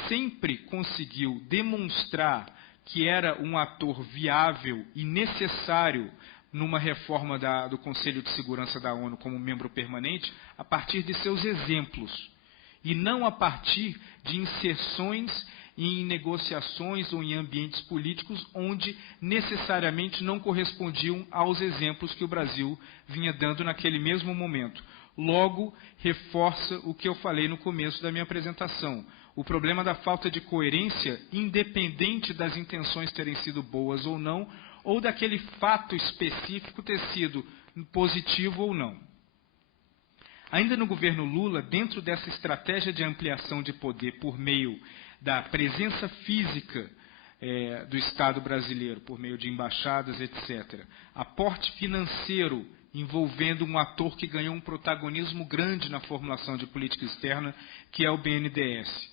sempre conseguiu demonstrar que era um ator viável e necessário numa reforma do Conselho de Segurança da ONU como membro permanente, a partir de seus exemplos, e não a partir de inserções em negociações ou em ambientes políticos onde necessariamente não correspondiam aos exemplos que o Brasil vinha dando naquele mesmo momento. Logo, reforça o que eu falei no começo da minha apresentação. O problema da falta de coerência, independente das intenções terem sido boas ou não, ou daquele fato específico ter sido positivo ou não. Ainda no governo Lula, dentro dessa estratégia de ampliação de poder por meio da presença física do Estado brasileiro, por meio de embaixadas, etc., aporte financeiro envolvendo um ator que ganhou um protagonismo grande na formulação de política externa, que é o BNDES,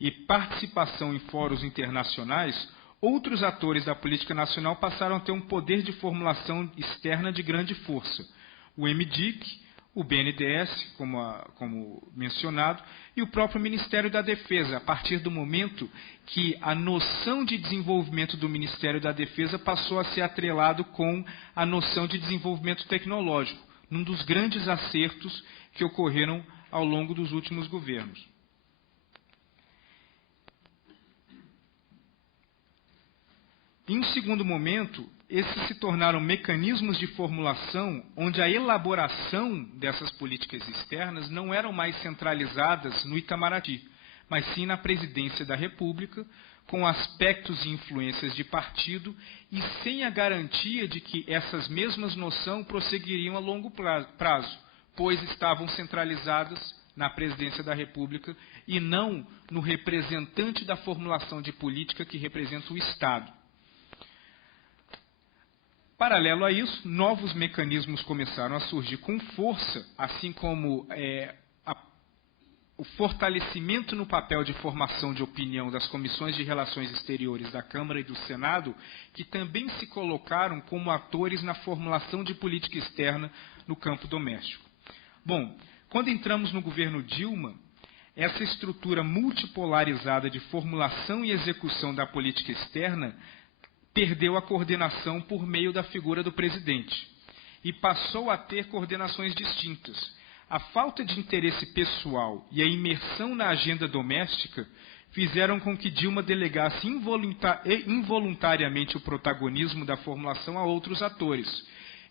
e participação em fóruns internacionais, outros atores da política nacional passaram a ter um poder de formulação externa de grande força. O MDIC, o BNDES, como mencionado, e o próprio Ministério da Defesa, a partir do momento que a noção de desenvolvimento do Ministério da Defesa passou a ser atrelado com a noção de desenvolvimento tecnológico, num dos grandes acertos que ocorreram ao longo dos últimos governos. Em um segundo momento, esses se tornaram mecanismos de formulação onde a elaboração dessas políticas externas não eram mais centralizadas no Itamaraty, mas sim na Presidência da República, com aspectos e influências de partido e sem a garantia de que essas mesmas noções prosseguiriam a longo prazo, pois estavam centralizadas na Presidência da República e não no representante da formulação de política que representa o Estado. Paralelo a isso, novos mecanismos começaram a surgir com força, assim como o fortalecimento no papel de formação de opinião das comissões de relações exteriores da Câmara e do Senado, que também se colocaram como atores na formulação de política externa no campo doméstico. Bom, quando entramos no governo Dilma, essa estrutura multipolarizada de formulação e execução da política externa perdeu a coordenação por meio da figura do presidente e passou a ter coordenações distintas. A falta de interesse pessoal e a imersão na agenda doméstica fizeram com que Dilma delegasse involuntariamente o protagonismo da formulação a outros atores.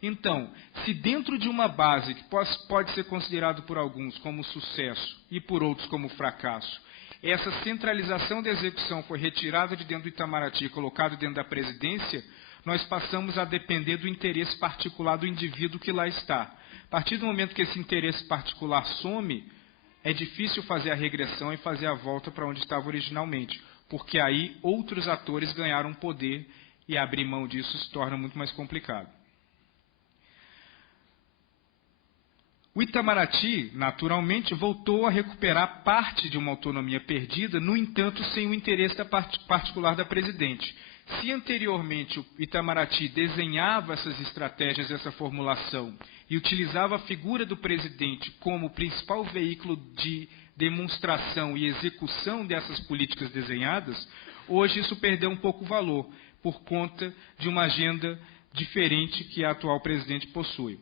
Então, se dentro de uma base que pode ser considerado por alguns como sucesso e por outros como fracasso, essa centralização da execução foi retirada de dentro do Itamaraty e colocada dentro da presidência, nós passamos a depender do interesse particular do indivíduo que lá está. A partir do momento que esse interesse particular some, é difícil fazer a regressão e fazer a volta para onde estava originalmente, porque aí outros atores ganharam poder e abrir mão disso se torna muito mais complicado. O Itamaraty, naturalmente, voltou a recuperar parte de uma autonomia perdida, no entanto, sem o interesse particular da presidente. Se anteriormente o Itamaraty desenhava essas estratégias, essa formulação, e utilizava a figura do presidente como principal veículo de demonstração e execução dessas políticas desenhadas, hoje isso perdeu um pouco o valor, por conta de uma agenda diferente que a atual presidente possui.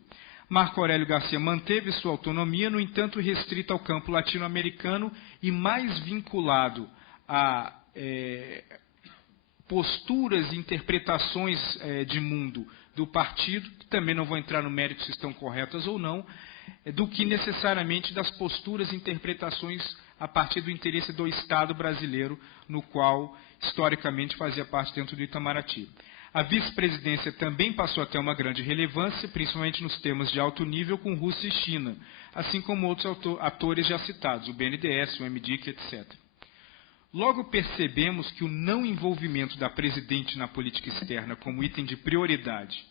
Marco Aurélio Garcia manteve sua autonomia, no entanto, restrita ao campo latino-americano e mais vinculado a posturas e interpretações de mundo do partido, que também não vou entrar no mérito se estão corretas ou não, do que necessariamente das posturas e interpretações a partir do interesse do Estado brasileiro, no qual, historicamente, fazia parte dentro do Itamaraty. A vice-presidência também passou a ter uma grande relevância, principalmente nos temas de alto nível com Rússia e China, assim como outros atores já citados, o BNDES, o MDIC, etc. Logo percebemos que o não envolvimento da presidente na política externa como item de prioridade,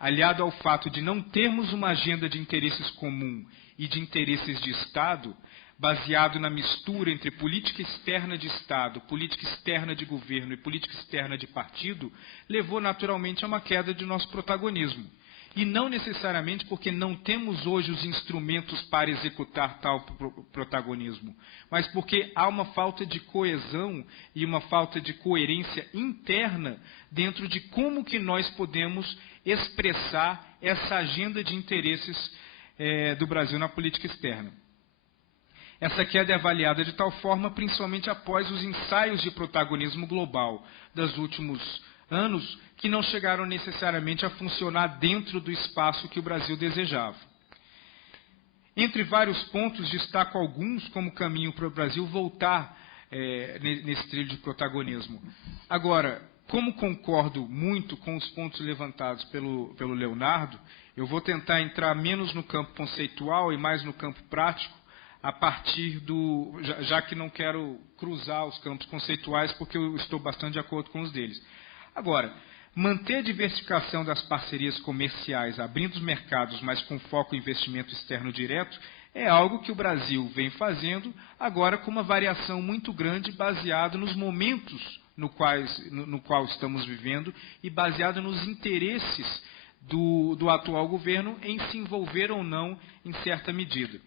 aliado ao fato de não termos uma agenda de interesses comum e de interesses de Estado, baseado na mistura entre política externa de Estado, política externa de governo e política externa de partido, levou naturalmente a uma queda de nosso protagonismo. E não necessariamente porque não temos hoje os instrumentos para executar tal protagonismo, mas porque há uma falta de coesão e uma falta de coerência interna dentro de como que nós podemos expressar essa agenda de interesses do Brasil na política externa. Essa queda é avaliada de tal forma, principalmente após os ensaios de protagonismo global dos últimos anos, que não chegaram necessariamente a funcionar dentro do espaço que o Brasil desejava. Entre vários pontos, destaco alguns como caminho para o Brasil voltar nesse trilho de protagonismo. Agora, como concordo muito com os pontos levantados pelo Leonardo, eu vou tentar entrar menos no campo conceitual e mais no campo prático, a partir já que não quero cruzar os campos conceituais, porque eu estou bastante de acordo com os deles. Agora, manter a diversificação das parcerias comerciais, abrindo os mercados, mas com foco em investimento externo direto, é algo que o Brasil vem fazendo, agora com uma variação muito grande, baseado nos momentos no qual estamos vivendo e baseado nos interesses do atual governo em se envolver ou não em certa medida.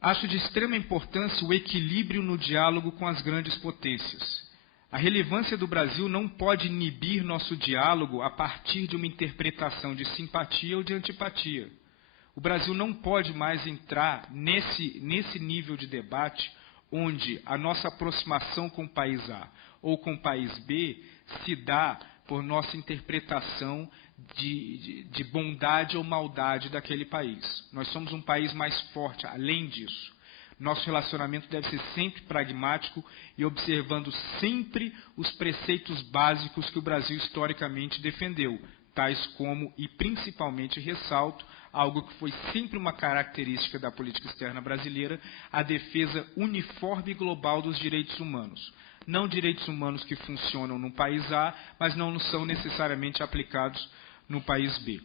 Acho de extrema importância o equilíbrio no diálogo com as grandes potências. A relevância do Brasil não pode inibir nosso diálogo a partir de uma interpretação de simpatia ou de antipatia. O Brasil não pode mais entrar nesse nível de debate onde a nossa aproximação com o país A ou com o país B se dá por nossa interpretação de bondade ou maldade daquele país. Nós somos um país mais forte, além disso. Nosso relacionamento deve ser sempre pragmático e observando sempre os preceitos básicos que o Brasil historicamente defendeu, tais como, e principalmente ressalto, algo que foi sempre uma característica da política externa brasileira, a defesa uniforme e global dos direitos humanos. Não direitos humanos que funcionam no país A, mas não são necessariamente aplicados no país B.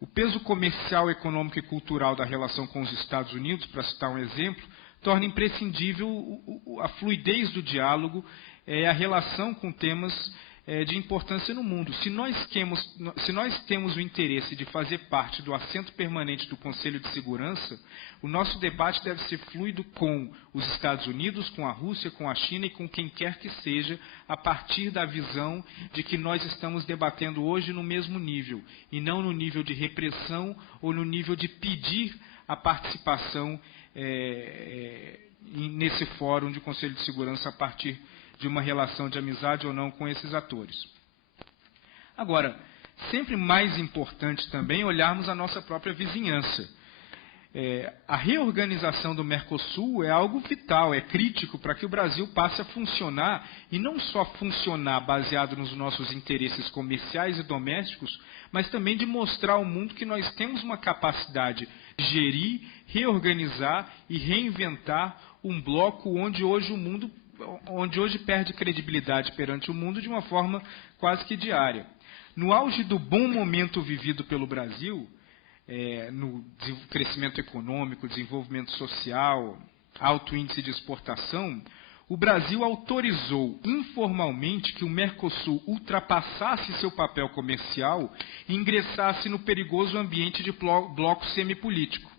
O peso comercial, econômico e cultural da relação com os Estados Unidos, para citar um exemplo, torna imprescindível a fluidez do diálogo e a relação com temas de importância no mundo. Se nós temos o interesse de fazer parte do assento permanente do Conselho de Segurança, o nosso debate deve ser fluido com os Estados Unidos, com a Rússia, com a China e com quem quer que seja, a partir da visão de que nós estamos debatendo hoje no mesmo nível, e não no nível de repressão ou no nível de pedir a participação nesse fórum de Conselho de Segurança a partir de uma relação de amizade ou não com esses atores. Agora, sempre mais importante também olharmos a nossa própria vizinhança. A reorganização do Mercosul é algo vital, é crítico para que o Brasil passe a funcionar, e não só funcionar baseado nos nossos interesses comerciais e domésticos, mas também de mostrar ao mundo que nós temos uma capacidade de gerir, reorganizar e reinventar um bloco onde hoje perde credibilidade perante o mundo de uma forma quase que diária. No auge do bom momento vivido pelo Brasil, no crescimento econômico, desenvolvimento social, alto índice de exportação, o Brasil autorizou informalmente que o Mercosul ultrapassasse seu papel comercial e ingressasse no perigoso ambiente de bloco semipolítico.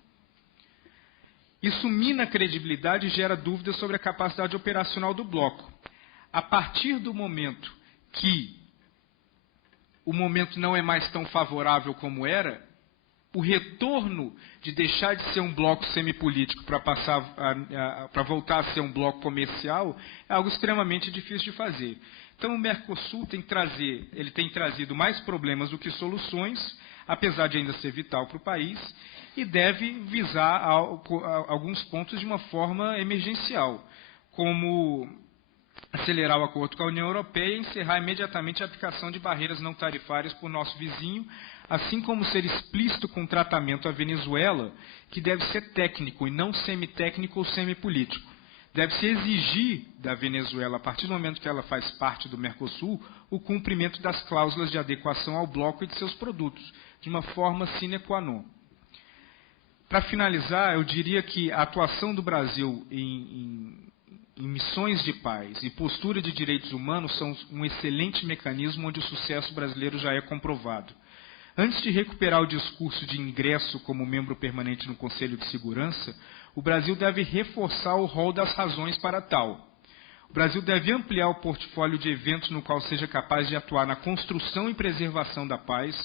Isso mina a credibilidade e gera dúvidas sobre a capacidade operacional do bloco. A partir do momento que o momento não é mais tão favorável como era, o retorno de deixar de ser um bloco semipolítico para voltar a ser um bloco comercial é algo extremamente difícil de fazer. Então o Mercosul tem trazido mais problemas do que soluções, apesar de ainda ser vital para o país, e deve visar alguns pontos de uma forma emergencial, como acelerar o acordo com a União Europeia e encerrar imediatamente a aplicação de barreiras não tarifárias por nosso vizinho, assim como ser explícito com o tratamento à Venezuela, que deve ser técnico e não semitécnico ou semipolítico. Deve-se exigir da Venezuela, a partir do momento que ela faz parte do Mercosul, o cumprimento das cláusulas de adequação ao bloco e de seus produtos, de uma forma sine qua non. Para finalizar, eu diria que a atuação do Brasil em missões de paz e postura de direitos humanos são um excelente mecanismo onde o sucesso brasileiro já é comprovado. Antes de recuperar o discurso de ingresso como membro permanente no Conselho de Segurança, o Brasil deve reforçar o rol das razões para tal. O Brasil deve ampliar o portfólio de eventos no qual seja capaz de atuar na construção e preservação da paz,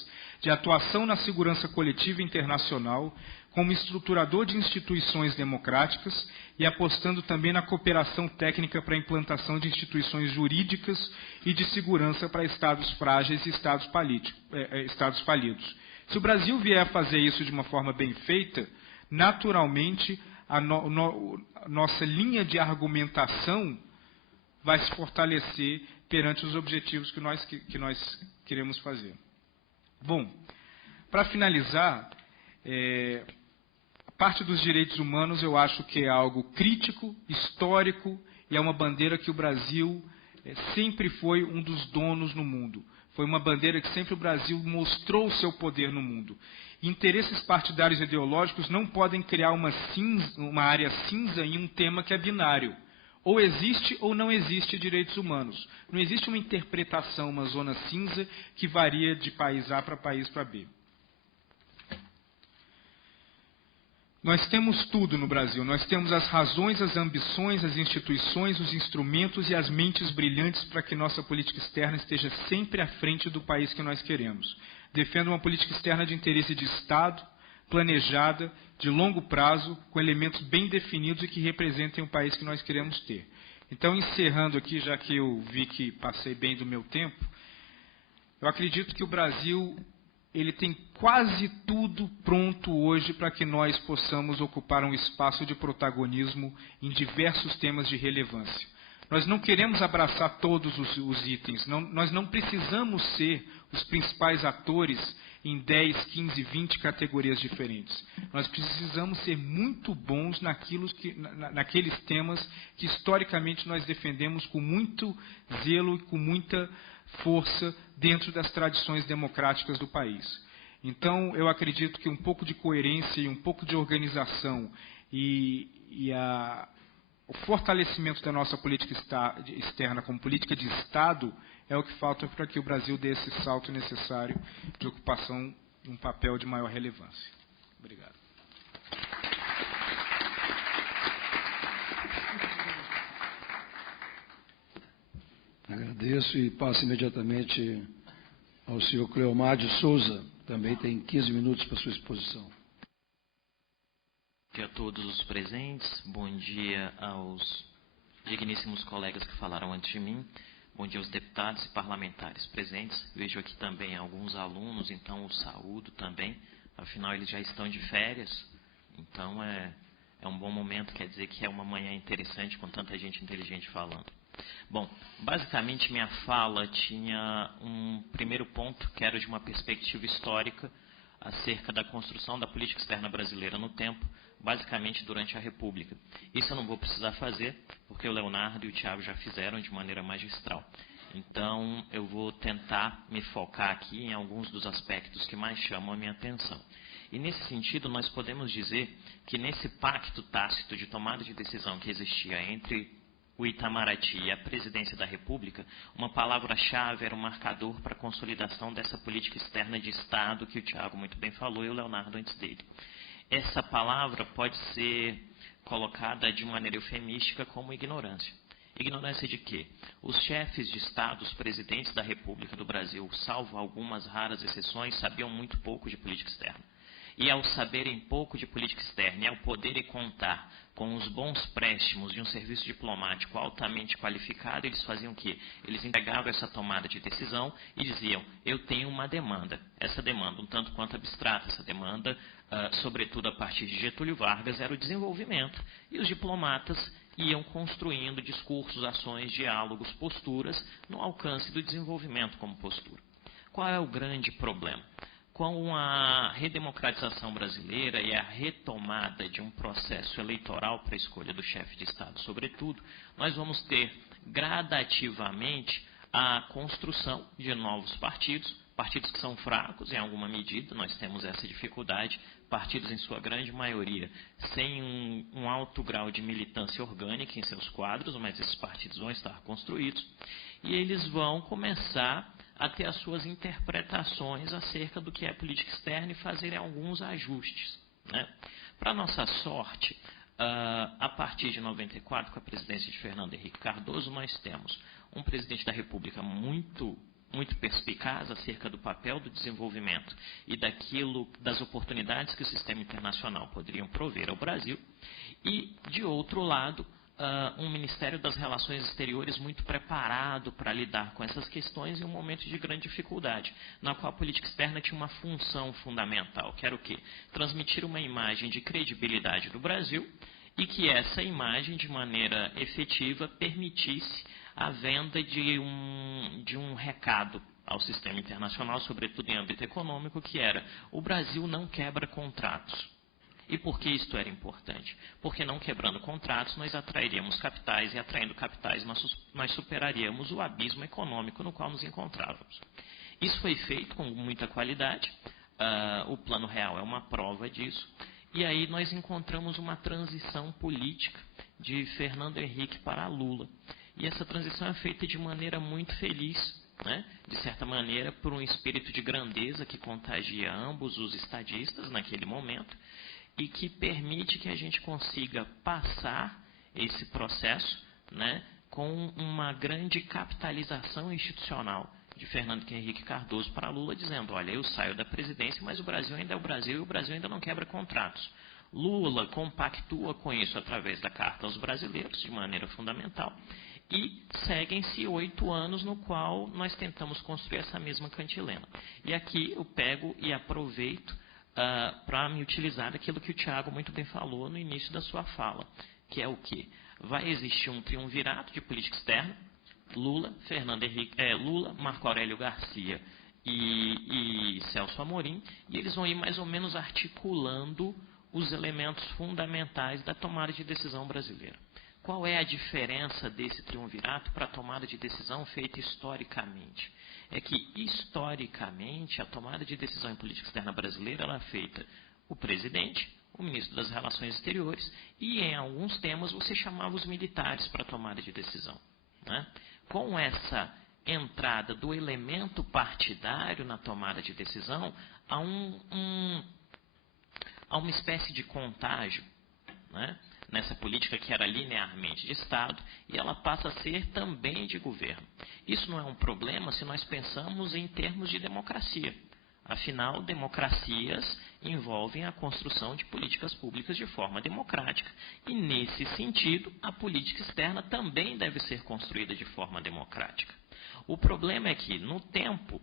de atuação na segurança coletiva internacional, como estruturador de instituições democráticas e apostando também na cooperação técnica para a implantação de instituições jurídicas e de segurança para estados frágeis e estados falidos. Se o Brasil vier a fazer isso de uma forma bem feita, naturalmente a nossa linha de argumentação vai se fortalecer perante os objetivos que nós queremos fazer. Bom, para finalizar, a parte dos direitos humanos eu acho que é algo crítico, histórico, e é uma bandeira que o Brasil sempre foi um dos donos no mundo. Foi uma bandeira que sempre o Brasil mostrou o seu poder no mundo. Interesses partidários e ideológicos não podem criar uma área cinza em um tema que é binário. Ou existe ou não existe direitos humanos. Não existe uma interpretação, uma zona cinza que varia de país A para país B. Nós temos tudo no Brasil. Nós temos as razões, as ambições, as instituições, os instrumentos e as mentes brilhantes para que nossa política externa esteja sempre à frente do país que nós queremos. Defendo uma política externa de interesse de Estado, planejada, de longo prazo, com elementos bem definidos e que representem o país que nós queremos ter. Então, encerrando aqui, já que eu vi que passei bem do meu tempo, eu acredito que o Brasil ele tem quase tudo pronto hoje para que nós possamos ocupar um espaço de protagonismo em diversos temas de relevância. Nós não queremos abraçar todos os itens, nós não precisamos ser os principais atores em 10, 15, 20 categorias diferentes. Nós precisamos ser muito bons naqueles temas que historicamente nós defendemos com muito zelo e com muita força dentro das tradições democráticas do país. Então, eu acredito que um pouco de coerência e um pouco de organização o fortalecimento da nossa política externa como política de Estado é o que falta para que o Brasil dê esse salto necessário de ocupação de um papel de maior relevância. Obrigado. Agradeço e passo imediatamente ao senhor Cleomar de Souza. Também tem 15 minutos para sua exposição. Bom dia a todos os presentes, bom dia aos digníssimos colegas que falaram antes de mim, bom dia aos deputados e parlamentares presentes. Vejo aqui também alguns alunos, então os saúdo também, afinal eles já estão de férias, então é um bom momento, quer dizer que é uma manhã interessante com tanta gente inteligente falando. Bom, basicamente minha fala tinha um primeiro ponto, que era de uma perspectiva histórica, acerca da construção da política externa brasileira no tempo, basicamente durante a República. Isso eu não vou precisar fazer, porque o Leonardo e o Tiago já fizeram de maneira magistral. Então, eu vou tentar me focar aqui em alguns dos aspectos que mais chamam a minha atenção. E, nesse sentido, nós podemos dizer que nesse pacto tácito de tomada de decisão que existia entre o Itamaraty e a presidência da República, uma palavra-chave era o marcador para a consolidação dessa política externa de Estado que o Tiago muito bem falou e o Leonardo antes dele. Essa palavra pode ser colocada de maneira eufemística como ignorância. Ignorância de quê? Os chefes de Estado, os presidentes da República do Brasil, salvo algumas raras exceções, sabiam muito pouco de política externa. E ao saberem pouco de política externa e ao poderem contar com os bons préstimos de um serviço diplomático altamente qualificado, eles faziam o quê? Eles entregavam essa tomada de decisão e diziam, eu tenho uma demanda. Essa demanda, um tanto quanto abstrata, essa demanda, sobretudo a partir de Getúlio Vargas, era o desenvolvimento. E os diplomatas iam construindo discursos, ações, diálogos, posturas no alcance do desenvolvimento como postura. Qual é o grande problema? Com a redemocratização brasileira e a retomada de um processo eleitoral para a escolha do chefe de Estado, sobretudo, nós vamos ter gradativamente a construção de novos partidos, partidos que são fracos em alguma medida, nós temos essa dificuldade, partidos em sua grande maioria sem um alto grau de militância orgânica em seus quadros, mas esses partidos vão estar construídos e eles vão começar a ter as suas interpretações acerca do que é política externa e fazerem alguns ajustes, né? Para nossa sorte, a partir de 94, com a presidência de Fernando Henrique Cardoso, nós temos um presidente da República muito perspicaz acerca do papel do desenvolvimento e das oportunidades que o sistema internacional poderiam prover ao Brasil, e, de outro lado, um Ministério das Relações Exteriores muito preparado para lidar com essas questões em um momento de grande dificuldade, na qual a política externa tinha uma função fundamental, que era o quê? Transmitir uma imagem de credibilidade do Brasil e que essa imagem, de maneira efetiva, permitisse a venda de um recado ao sistema internacional, sobretudo em âmbito econômico, que era: o Brasil não quebra contratos. E por que isto era importante? Porque não quebrando contratos, nós atrairíamos capitais, e atraindo capitais, nós superaríamos o abismo econômico no qual nos encontrávamos. Isso foi feito com muita qualidade, o Plano Real é uma prova disso, e aí nós encontramos uma transição política de Fernando Henrique para Lula. E essa transição é feita de maneira muito feliz, né? De certa maneira, por um espírito de grandeza que contagia ambos os estadistas naquele momento, e que permite que a gente consiga passar esse processo, né, com uma grande capitalização institucional de Fernando Henrique Cardoso para Lula, dizendo: olha, eu saio da presidência, mas o Brasil ainda é o Brasil e o Brasil ainda não quebra contratos. Lula compactua com isso através da Carta aos Brasileiros, de maneira fundamental, e seguem-se 8 anos no qual nós tentamos construir essa mesma cantilena. E aqui eu pego e aproveito para me utilizar daquilo que o Tiago muito bem falou no início da sua fala, que é o quê? Vai existir um triunvirato de política externa, Lula, Lula, Marco Aurélio Garcia e Celso Amorim, e eles vão ir mais ou menos articulando os elementos fundamentais da tomada de decisão brasileira. Qual é a diferença desse triunvirato para a tomada de decisão feita historicamente? É que, historicamente, a tomada de decisão em política externa brasileira ela é feita o presidente, o ministro das Relações Exteriores, e em alguns temas você chamava os militares para a tomada de decisão, né? Com essa entrada do elemento partidário na tomada de decisão, há uma espécie de contágio, né, nessa política que era linearmente de Estado, e ela passa a ser também de governo. Isso não é um problema se nós pensamos em termos de democracia. Afinal, democracias envolvem a construção de políticas públicas de forma democrática, e nesse sentido, a política externa também deve ser construída de forma democrática. O problema é que, no tempo,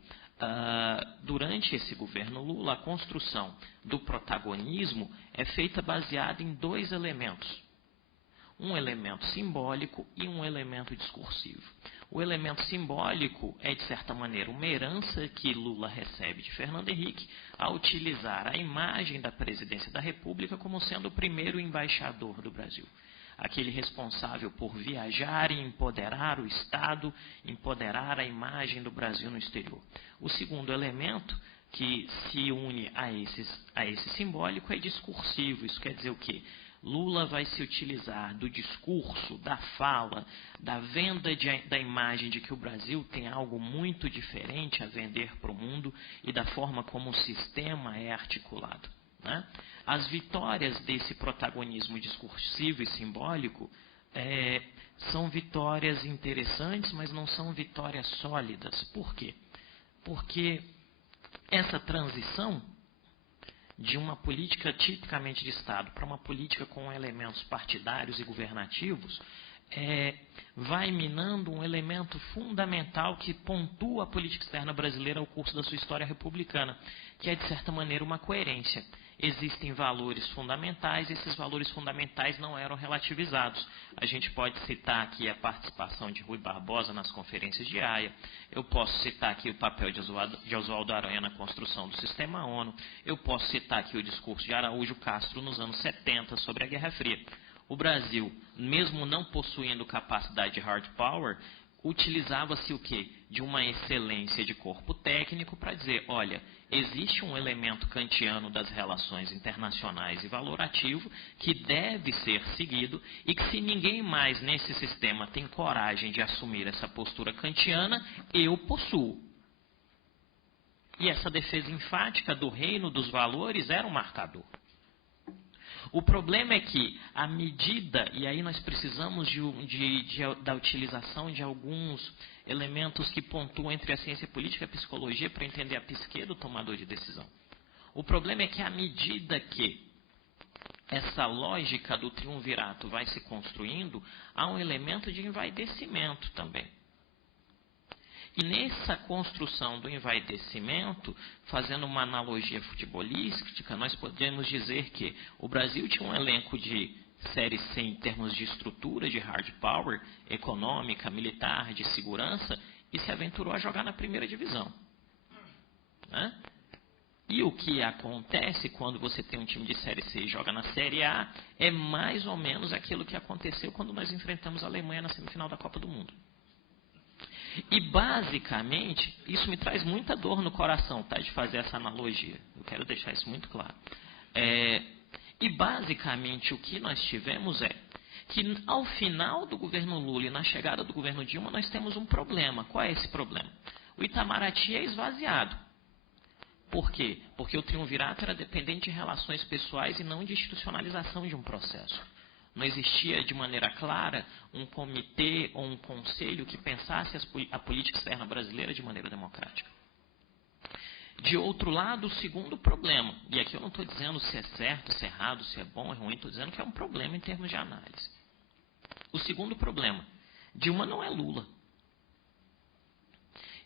durante esse governo Lula, a construção do protagonismo é feita baseada em dois elementos. Um elemento simbólico e um elemento discursivo. O elemento simbólico é, de certa maneira, uma herança que Lula recebe de Fernando Henrique ao utilizar a imagem da presidência da República como sendo o primeiro embaixador do Brasil. Aquele responsável por viajar e empoderar o Estado, empoderar a imagem do Brasil no exterior. O segundo elemento que se une a esse simbólico é discursivo. Isso quer dizer o quê? Lula vai se utilizar do discurso, da fala, da venda da imagem de que o Brasil tem algo muito diferente a vender para o mundo e da forma como o sistema é articulado, né? As vitórias desse protagonismo discursivo e simbólico são vitórias interessantes, mas não são vitórias sólidas. Por quê? Porque essa transição de uma política tipicamente de Estado para uma política com elementos partidários e governativos, vai minando um elemento fundamental que pontua a política externa brasileira ao curso da sua história republicana, que é, de certa maneira, uma coerência. Existem valores fundamentais, e esses valores fundamentais não eram relativizados. A gente pode citar aqui a participação de Rui Barbosa nas conferências de Haia, eu posso citar aqui o papel de Oswaldo Aranha na construção do sistema ONU, eu posso citar aqui o discurso de Araújo Castro nos anos 70 sobre a Guerra Fria. O Brasil, mesmo não possuindo capacidade de hard power, utilizava-se o quê? De uma excelência de corpo técnico para dizer, olha, existe um elemento kantiano das relações internacionais e valorativo que deve ser seguido e que se ninguém mais nesse sistema tem coragem de assumir essa postura kantiana, eu possuo. E essa defesa enfática do reino dos valores era um marcador. O problema é que, à medida, e aí nós precisamos da utilização de alguns elementos que pontuam entre a ciência política e a psicologia para entender a psique do tomador de decisão. O problema é que, à medida que essa lógica do triunvirato vai se construindo, há um elemento de envaidecimento também. E nessa construção do envaidecimento, fazendo uma analogia futebolística, nós podemos dizer que o Brasil tinha um elenco de Série C em termos de estrutura, de hard power, econômica, militar, de segurança, e se aventurou a jogar na primeira divisão, né? E o que acontece quando você tem um time de Série C e joga na Série A é mais ou menos aquilo que aconteceu quando nós enfrentamos a Alemanha na semifinal da Copa do Mundo. E basicamente, isso me traz muita dor no coração, tá, de fazer essa analogia. Eu quero deixar isso muito claro. E basicamente o que nós tivemos é que ao final do governo Lula e na chegada do governo Dilma nós temos um problema. Qual é esse problema? O Itamaraty é esvaziado. Por quê? Porque o triunvirato era dependente de relações pessoais e não de institucionalização de um processo. Não existia de maneira clara um comitê ou um conselho que pensasse a política externa brasileira de maneira democrática. De outro lado, o segundo problema, e aqui eu não estou dizendo se é certo, se é errado, se é bom ou é ruim, estou dizendo que é um problema em termos de análise. O segundo problema, Dilma não é Lula.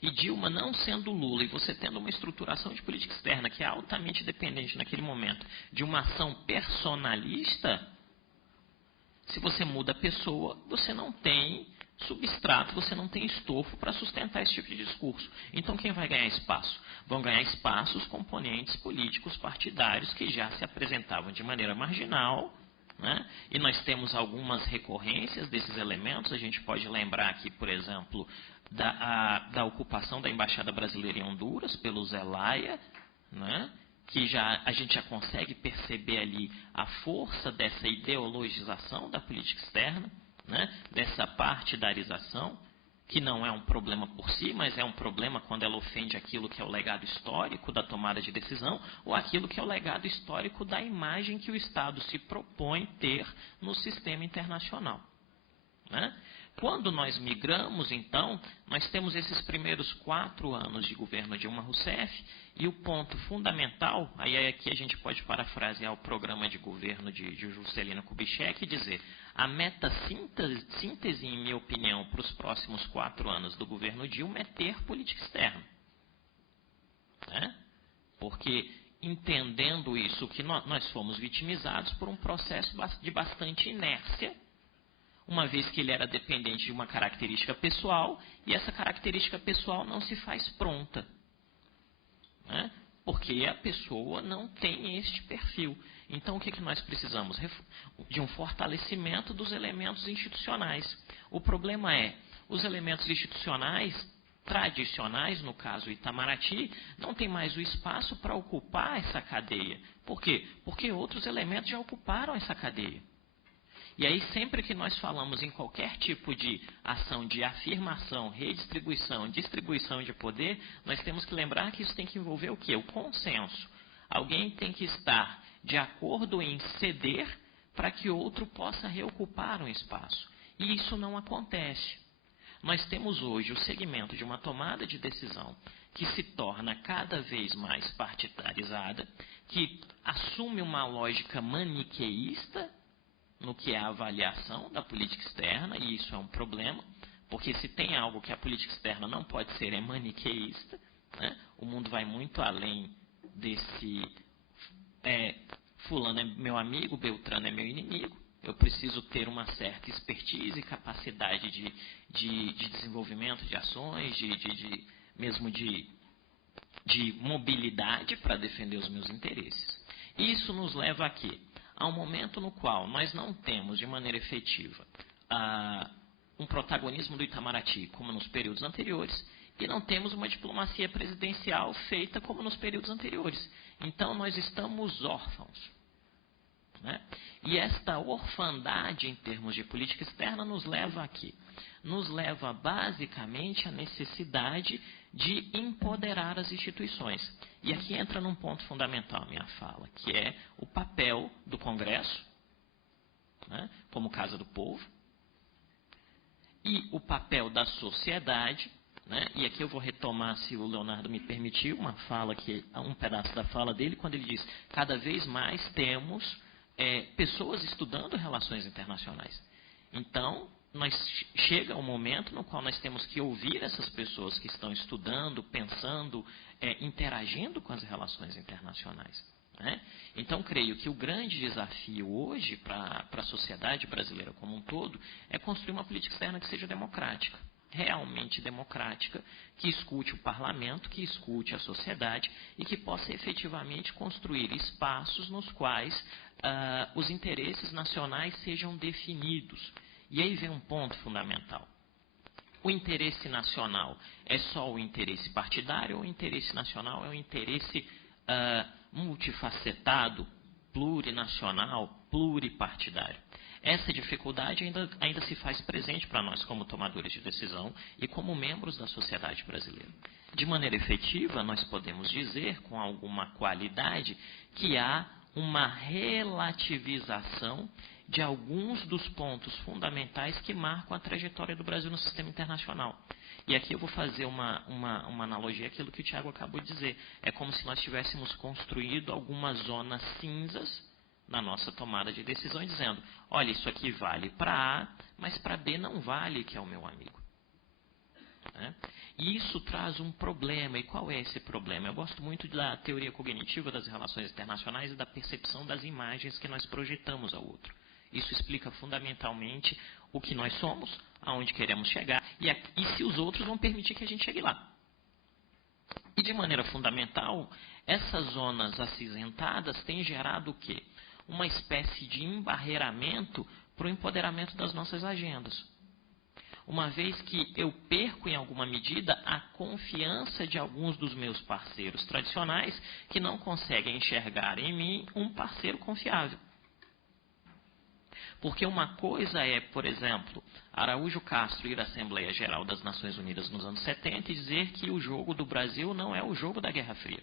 E Dilma não sendo Lula, e você tendo uma estruturação de política externa que é altamente dependente naquele momento de uma ação personalista, se você muda a pessoa, você não tem substrato, você não tem estofo para sustentar esse tipo de discurso. Então quem vai ganhar espaço? Vão ganhar espaço os componentes políticos partidários que já se apresentavam de maneira marginal, né? E nós temos algumas recorrências desses elementos. A gente pode lembrar aqui, por exemplo, da ocupação da Embaixada Brasileira em Honduras pelo Zelaya, né? Que a gente já consegue perceber ali a força dessa ideologização da política externa, né? Dessa partidarização, que não é um problema por si, mas é um problema quando ela ofende aquilo que é o legado histórico da tomada de decisão, ou aquilo que é o legado histórico da imagem que o Estado se propõe ter no sistema internacional, né? Quando nós migramos, então, nós temos esses primeiros 4 anos de governo Dilma Rousseff, e o ponto fundamental, aí aqui a gente pode parafrasear o programa de governo de Juscelino Kubitschek e dizer, a meta síntese, em minha opinião, para os próximos 4 anos do governo Dilma é ter política externa. Né? Porque, entendendo isso, que nós fomos vitimizados por um processo de bastante inércia, uma vez que ele era dependente de uma característica pessoal, e essa característica pessoal não se faz pronta. Né? Porque a pessoa não tem este perfil. Então, o que nós precisamos? De um fortalecimento dos elementos institucionais. O problema é, os elementos institucionais tradicionais, no caso Itamaraty, não tem mais o espaço para ocupar essa cadeia. Por quê? Porque outros elementos já ocuparam essa cadeia. E aí, sempre que nós falamos em qualquer tipo de ação de afirmação, redistribuição, distribuição de poder, nós temos que lembrar que isso tem que envolver o quê? O consenso. Alguém tem que estar de acordo em ceder para que outro possa reocupar um espaço. E isso não acontece. Nós temos hoje o segmento de uma tomada de decisão que se torna cada vez mais partidarizada, que assume uma lógica maniqueísta no que é a avaliação da política externa, e isso é um problema, porque se tem algo que a política externa não pode ser, é maniqueísta. Né? O mundo vai muito além desse fulano é meu amigo, Beltrano é meu inimigo. Eu preciso ter uma certa expertise, capacidade de desenvolvimento de ações, mesmo de mobilidade para defender os meus interesses. Isso nos leva a quê? Ao momento no qual nós não temos de maneira efetiva um protagonismo do Itamaraty como nos períodos anteriores, e não temos uma diplomacia presidencial feita como nos períodos anteriores. Então nós estamos órfãos. Né? E esta orfandade em termos de política externa nos leva a quê? Nos leva basicamente à necessidade de empoderar as instituições. E aqui entra num ponto fundamental a minha fala, que é o papel do Congresso, né, como Casa do Povo, e o papel da sociedade, né, e aqui eu vou retomar, se o Leonardo me permitir, um pedaço da fala dele, quando ele diz, cada vez mais temos pessoas estudando relações internacionais. Então, chega um momento no qual nós temos que ouvir essas pessoas que estão estudando, pensando, interagindo com as relações internacionais. Né? Então, creio que o grande desafio hoje para a sociedade brasileira como um todo é construir uma política externa que seja democrática, realmente democrática, que escute o parlamento, que escute a sociedade e que possa efetivamente construir espaços nos quais os interesses nacionais sejam definidos. E aí vem um ponto fundamental. O interesse nacional é só o interesse partidário ou o interesse nacional é um interesse multifacetado, plurinacional, pluripartidário? Essa dificuldade ainda se faz presente para nós como tomadores de decisão e como membros da sociedade brasileira. De maneira efetiva, nós podemos dizer com alguma qualidade que há uma relativização de alguns dos pontos fundamentais que marcam a trajetória do Brasil no sistema internacional. E aqui eu vou fazer uma analogia àquilo que o Tiago acabou de dizer. É como se nós tivéssemos construído algumas zonas cinzas na nossa tomada de decisão, dizendo, olha, isso aqui vale para A, mas para B não vale, que é o meu amigo. Né? E isso traz um problema. E qual é esse problema? Eu gosto muito da teoria cognitiva das relações internacionais e da percepção das imagens que nós projetamos ao outro. Isso explica fundamentalmente o que nós somos, aonde queremos chegar e se os outros vão permitir que a gente chegue lá. E de maneira fundamental, essas zonas acinzentadas têm gerado o quê? Uma espécie de embarreiramento para o empoderamento das nossas agendas. Uma vez que eu perco em alguma medida a confiança de alguns dos meus parceiros tradicionais que não conseguem enxergar em mim um parceiro confiável. Porque uma coisa é, por exemplo, Araújo Castro ir à Assembleia Geral das Nações Unidas nos anos 70 e dizer que o jogo do Brasil não é o jogo da Guerra Fria.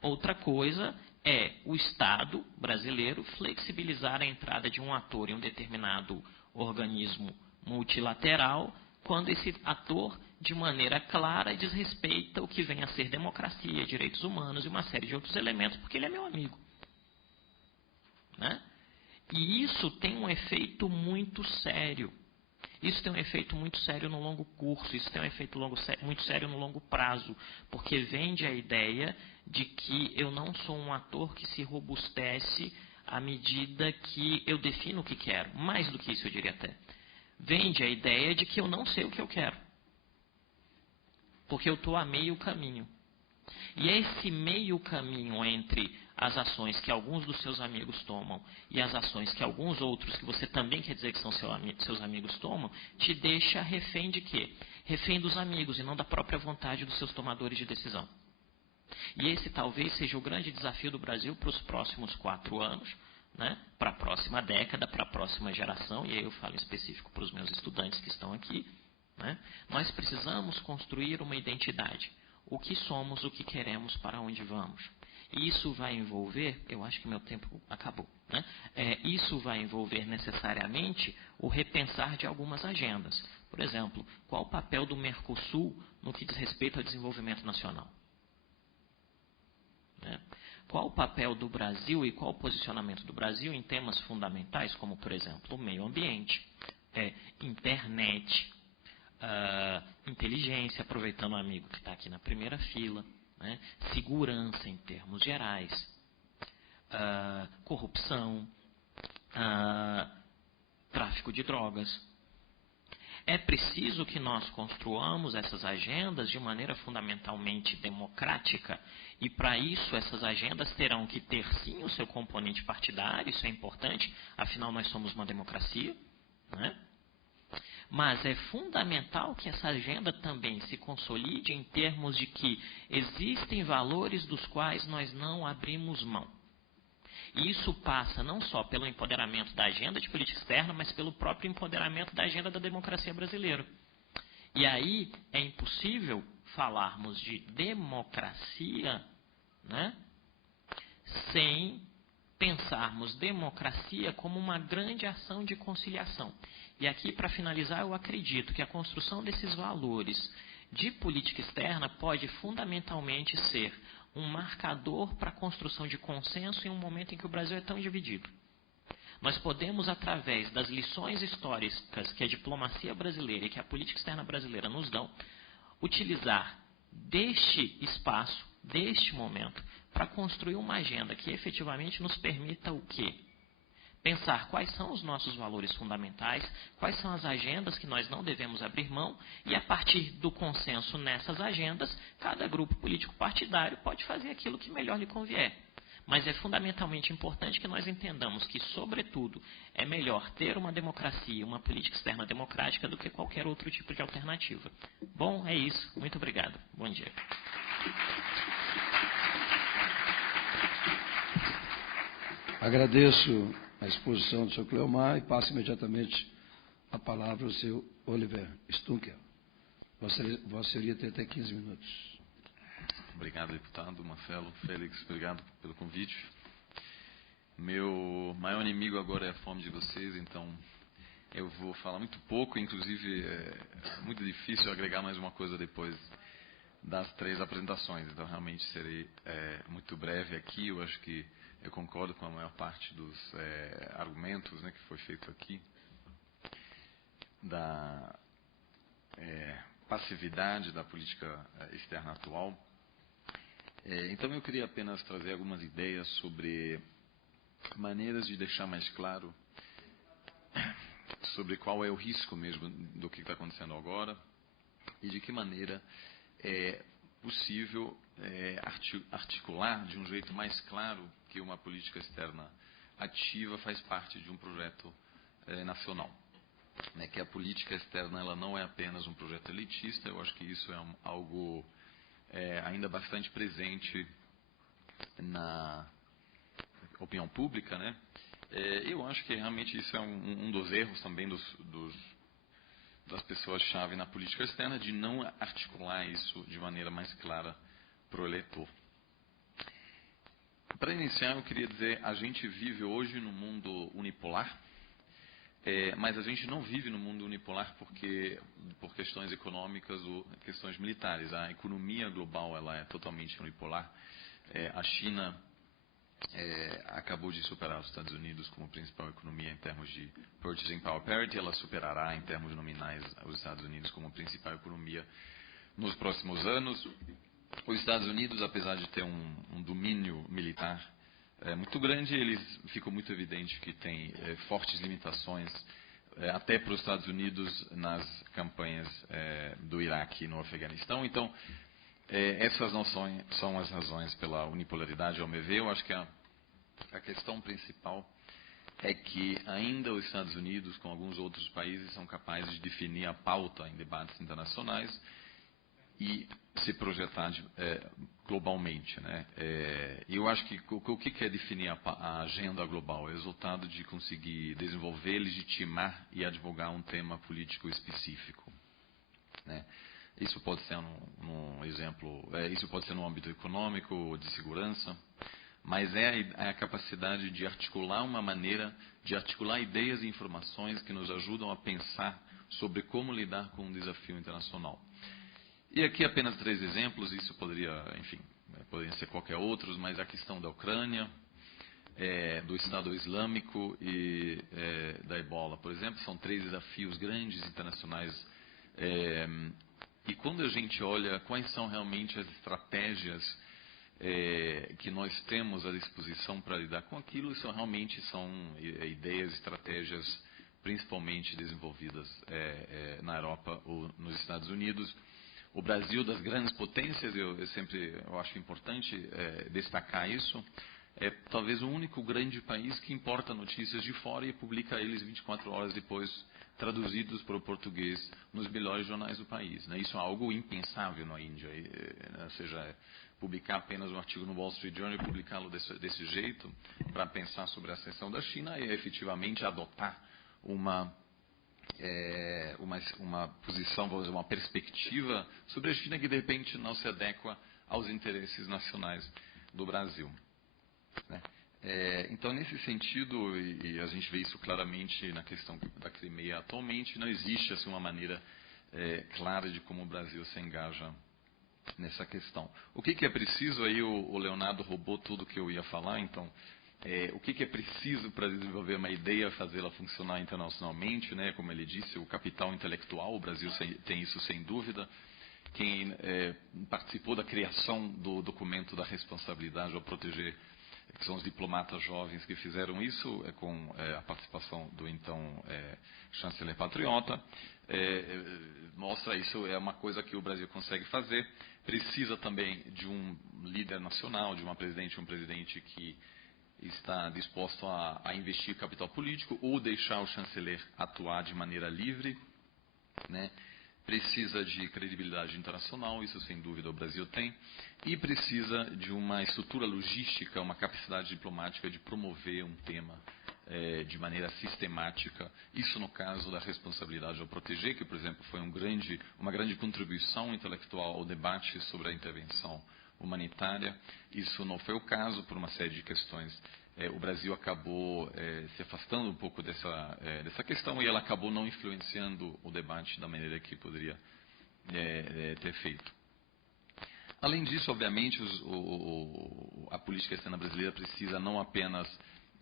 Outra coisa é o Estado brasileiro flexibilizar a entrada de um ator em um determinado organismo multilateral, quando esse ator, de maneira clara, desrespeita o que vem a ser democracia, direitos humanos e uma série de outros elementos, porque ele é meu amigo. Né? E isso tem um efeito muito sério. Isso tem um efeito muito sério no longo curso, isso tem um efeito muito sério no longo prazo, porque vende a ideia de que eu não sou um ator que se robustece à medida que eu defino o que quero. Mais do que isso, eu diria até. Vende a ideia de que eu não sei o que eu quero, porque eu estou a meio caminho. E é esse meio caminho entre as ações que alguns dos seus amigos tomam e as ações que alguns outros, que você também quer dizer que são seus amigos, tomam, te deixa refém de quê? Refém dos amigos e não da própria vontade dos seus tomadores de decisão. E esse talvez seja o grande desafio do Brasil para os próximos 4 anos, né? Para a próxima década, para a próxima geração, e aí eu falo em específico para os meus estudantes que estão aqui. Né? Nós precisamos construir uma identidade. O que somos, o que queremos, para onde vamos. E isso vai envolver, eu acho que meu tempo acabou, né? Isso vai envolver necessariamente o repensar de algumas agendas. Por exemplo, qual o papel do Mercosul no que diz respeito ao desenvolvimento nacional? Né? Qual o papel do Brasil e qual o posicionamento do Brasil em temas fundamentais, como, por exemplo, o meio ambiente, internet, inteligência, aproveitando o amigo que está aqui na primeira fila, né? Segurança em termos gerais, corrupção, tráfico de drogas. É preciso que nós construamos essas agendas de maneira fundamentalmente democrática e, para isso, essas agendas terão que ter, sim, o seu componente partidário, isso é importante, afinal nós somos uma democracia, né? Mas é fundamental que essa agenda também se consolide em termos de que existem valores dos quais nós não abrimos mão. E isso passa não só pelo empoderamento da agenda de política externa, mas pelo próprio empoderamento da agenda da democracia brasileira. E aí é impossível falarmos de democracia, né, sem pensarmos democracia como uma grande ação de conciliação. E aqui, para finalizar, eu acredito que a construção desses valores de política externa pode fundamentalmente ser um marcador para a construção de consenso em um momento em que o Brasil é tão dividido. Nós podemos, através das lições históricas que a diplomacia brasileira e que a política externa brasileira nos dão, utilizar deste espaço, deste momento, para construir uma agenda que efetivamente nos permita o quê? Pensar quais são os nossos valores fundamentais, quais são as agendas que nós não devemos abrir mão, e a partir do consenso nessas agendas, cada grupo político partidário pode fazer aquilo que melhor lhe convier. Mas é fundamentalmente importante que nós entendamos que, sobretudo, é melhor ter uma democracia, uma política externa democrática do que qualquer outro tipo de alternativa. Bom, é isso. Muito obrigado. Bom dia. Agradeço a exposição do Sr. Cleomar e passo imediatamente a palavra ao Sr. Oliver Stunkel. Vossa Senhoria tem até 15 minutos. Obrigado, deputado Marcelo. Félix, obrigado pelo convite. Meu maior inimigo agora é a fome de vocês, então eu vou falar muito pouco, inclusive é muito difícil agregar mais uma coisa depois das 3 apresentações, então realmente serei muito breve aqui. Eu acho que eu concordo com a maior parte dos argumentos, né, que foi feito aqui, da passividade da política externa atual. Então eu queria apenas trazer algumas ideias sobre maneiras de deixar mais claro sobre qual é o risco mesmo do que está acontecendo agora e de que maneira é possível articular de um jeito mais claro que uma política externa ativa faz parte de um projeto nacional. Né, que a política externa ela não é apenas um projeto elitista, eu acho que isso é algo ainda bastante presente na opinião pública. Né? Eu acho que realmente isso é um dos erros também das pessoas-chave na política externa, de não articular isso de maneira mais clara para o eleitor. Para iniciar, eu queria dizer, a gente vive hoje num mundo unipolar, mas a gente não vive no mundo unipolar por questões econômicas ou questões militares. A economia global ela é totalmente unipolar. A China acabou de superar os Estados Unidos como principal economia em termos de purchasing power parity. Ela superará em termos nominais os Estados Unidos como principal economia nos próximos anos. Os Estados Unidos, apesar de ter um domínio militar muito grande, ficou muito evidente que tem fortes limitações, até para os Estados Unidos, nas campanhas do Iraque e no Afeganistão. Então, essas não são as razões pela unipolaridade, ao meu ver. Eu acho que a questão principal é que ainda os Estados Unidos, com alguns outros países, são capazes de definir a pauta em debates internacionais e se projetar globalmente, né? Eu acho que o que é definir a agenda global? É o resultado de conseguir desenvolver, legitimar e advogar um tema político específico, né? Isso pode ser num exemplo, isso pode ser no âmbito econômico ou de segurança, mas é a capacidade de articular uma maneira, de articular ideias e informações que nos ajudam a pensar sobre como lidar com um desafio internacional. E aqui apenas 3 exemplos, isso poderiam ser qualquer outros, mas a questão da Ucrânia, do Estado Islâmico e da Ebola, por exemplo, são 3 desafios grandes internacionais. E quando a gente olha quais são realmente as estratégias que nós temos à disposição para lidar com aquilo, isso realmente são ideias, estratégias principalmente desenvolvidas na Europa ou nos Estados Unidos. O Brasil, das grandes potências, eu acho importante destacar isso, é talvez o único grande país que importa notícias de fora e publica eles 24 horas depois, traduzidos para o português nos melhores jornais do país, né? Isso é algo impensável na Índia, ou seja, publicar apenas um artigo no Wall Street Journal e publicá-lo desse jeito, para pensar sobre a ascensão da China e efetivamente adotar uma posição, vamos dizer, uma perspectiva sobre a China que de repente não se adequa aos interesses nacionais do Brasil, né? Então, nesse sentido, e a gente vê isso claramente na questão da Crimeia atualmente, não existe assim, uma maneira clara de como o Brasil se engaja nessa questão. O que é preciso, aí o Leonardo roubou tudo que eu ia falar, então, o que é preciso para desenvolver uma ideia, fazê-la funcionar internacionalmente, né? Como ele disse, o capital intelectual, o Brasil tem isso sem dúvida. Quem participou da criação do documento da responsabilidade ao proteger, que são os diplomatas jovens que fizeram isso, com a participação do então chanceler patriota, mostra isso, é uma coisa que o Brasil consegue fazer. Precisa também de um líder nacional, de um presidente que está disposto a investir capital político ou deixar o chanceler atuar de maneira livre, né? Precisa de credibilidade internacional, isso sem dúvida o Brasil tem, e precisa de uma estrutura logística, uma capacidade diplomática de promover um tema de maneira sistemática. Isso no caso da responsabilidade ao proteger, que por exemplo foi uma grande contribuição intelectual ao debate sobre a intervenção humanitária. Isso não foi o caso por uma série de questões. O Brasil acabou se afastando um pouco dessa questão e ela acabou não influenciando o debate da maneira que poderia ter feito. Além disso, obviamente, a política externa brasileira precisa não apenas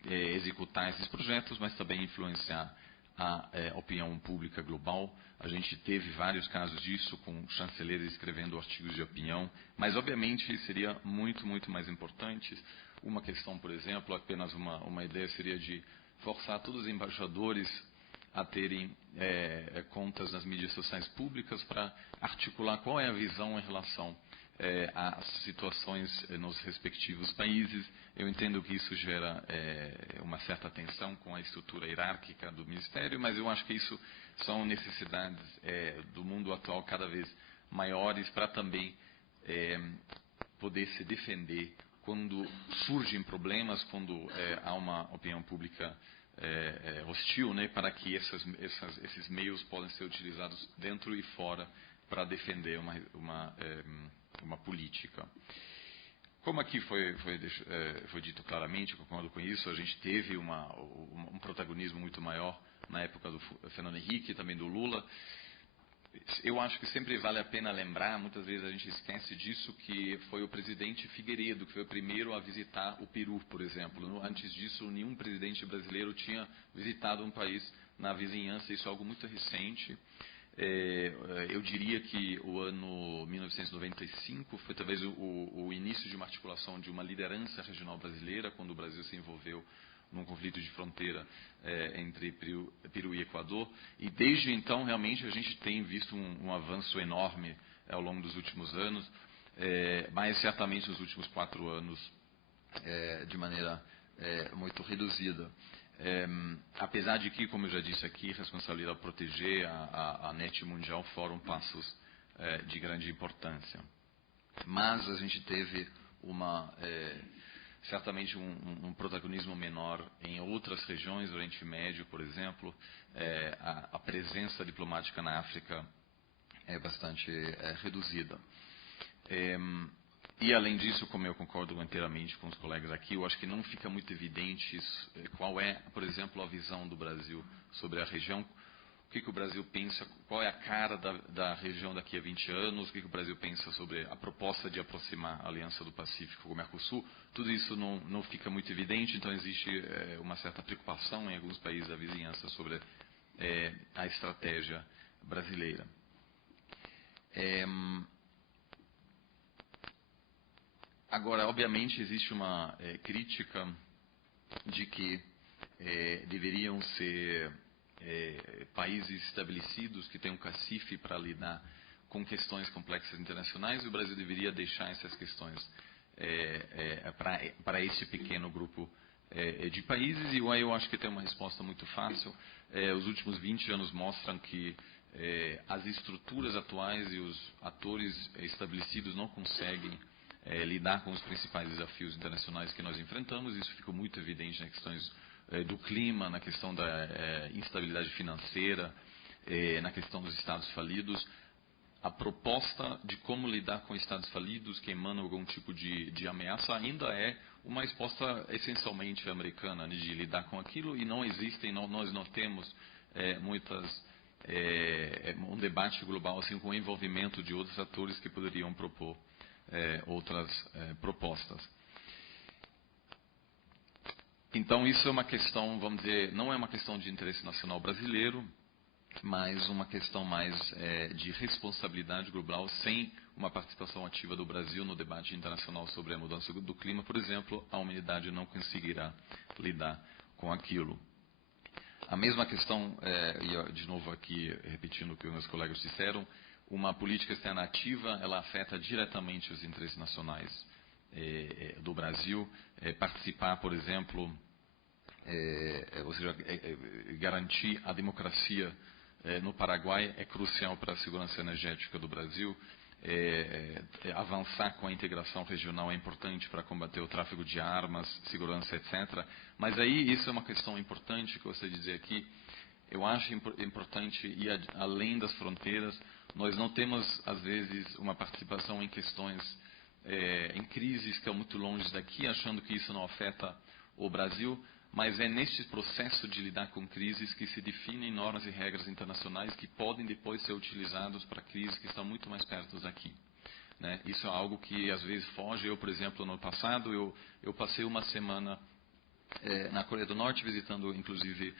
executar esses projetos, mas também influenciar a opinião pública global. A gente teve vários casos disso, com chanceleres escrevendo artigos de opinião, mas obviamente seria muito, muito mais importante. Uma questão, por exemplo, apenas uma ideia seria de forçar todos os embaixadores a terem contas nas mídias sociais públicas para articular qual é a visão em relação às situações nos respectivos países. Eu entendo que isso gera uma certa tensão com a estrutura hierárquica do Ministério, mas eu acho que isso são necessidades do mundo atual cada vez maiores para também poder se defender quando surgem problemas, quando há uma opinião pública hostil, né, para que esses meios possam ser utilizados dentro e fora para defender uma política. Como aqui foi dito claramente, eu concordo com isso, a gente teve um protagonismo muito maior na época do Fernando Henrique e também do Lula. Eu acho que sempre vale a pena lembrar, muitas vezes a gente esquece disso, que foi o presidente Figueiredo que foi o primeiro a visitar o Peru, por exemplo. Antes disso, nenhum presidente brasileiro tinha visitado um país na vizinhança, isso é algo muito recente. Eu diria que o ano 1995 foi talvez o início de uma articulação de uma liderança regional brasileira, quando o Brasil se envolveu num conflito de fronteira entre Peru e Equador. E desde então, realmente, a gente tem visto um avanço enorme ao longo dos últimos anos, mas certamente nos últimos 4 anos de maneira muito reduzida. Apesar de que, como eu já disse aqui, responsabilidade ao proteger a net mundial foram passos de grande importância. Mas a gente teve certamente um protagonismo menor em outras regiões do Oriente Médio, por exemplo. A presença diplomática na África é bastante reduzida. E, além disso, como eu concordo inteiramente com os colegas aqui, eu acho que não fica muito evidente qual é, por exemplo, a visão do Brasil sobre a região. O que o Brasil pensa, qual é a cara da região daqui a 20 anos, o que o Brasil pensa sobre a proposta de aproximar a Aliança do Pacífico com o Mercosul. Tudo isso não fica muito evidente, então existe uma certa preocupação em alguns países da vizinhança sobre a estratégia brasileira. Agora, obviamente, existe uma crítica de que deveriam ser países estabelecidos que têm um cacife para lidar com questões complexas internacionais, e o Brasil deveria deixar essas questões para esse pequeno grupo de países. E eu acho que tem uma resposta muito fácil. Os últimos 20 anos mostram que as estruturas atuais e os atores estabelecidos não conseguem lidar com os principais desafios internacionais que nós enfrentamos. Isso ficou muito evidente nas questões do clima, na questão da instabilidade financeira, na questão dos Estados falidos. A proposta de como lidar com Estados falidos que emanam algum tipo de ameaça ainda é uma resposta essencialmente americana, né, de lidar com aquilo, e não existem, nós não temos um debate global assim, com o envolvimento de outros atores que poderiam propor outras propostas. Então, isso é uma questão, vamos dizer, não é uma questão de interesse nacional brasileiro, mas uma questão mais de responsabilidade global, sem uma participação ativa do Brasil no debate internacional sobre a mudança do clima, por exemplo, a humanidade não conseguirá lidar com aquilo. A mesma questão, e de novo aqui repetindo o que os meus colegas disseram, uma política externa ativa, ela afeta diretamente os interesses nacionais do Brasil. Participar, por exemplo, ou seja, garantir a democracia no Paraguai é crucial para a segurança energética do Brasil. Avançar com a integração regional é importante para combater o tráfico de armas, segurança, etc. Mas aí isso é uma questão importante que eu gostaria de dizer aqui. Eu acho importante ir além das fronteiras. Nós não temos, às vezes, uma participação em questões, em crises que estão muito longe daqui, achando que isso não afeta o Brasil, mas é neste processo de lidar com crises que se definem normas e regras internacionais que podem depois ser utilizados para crises que estão muito mais perto daqui. Né? Isso é algo que às vezes foge. Eu, por exemplo, no passado, eu passei uma semana na Coreia do Norte, visitando inclusive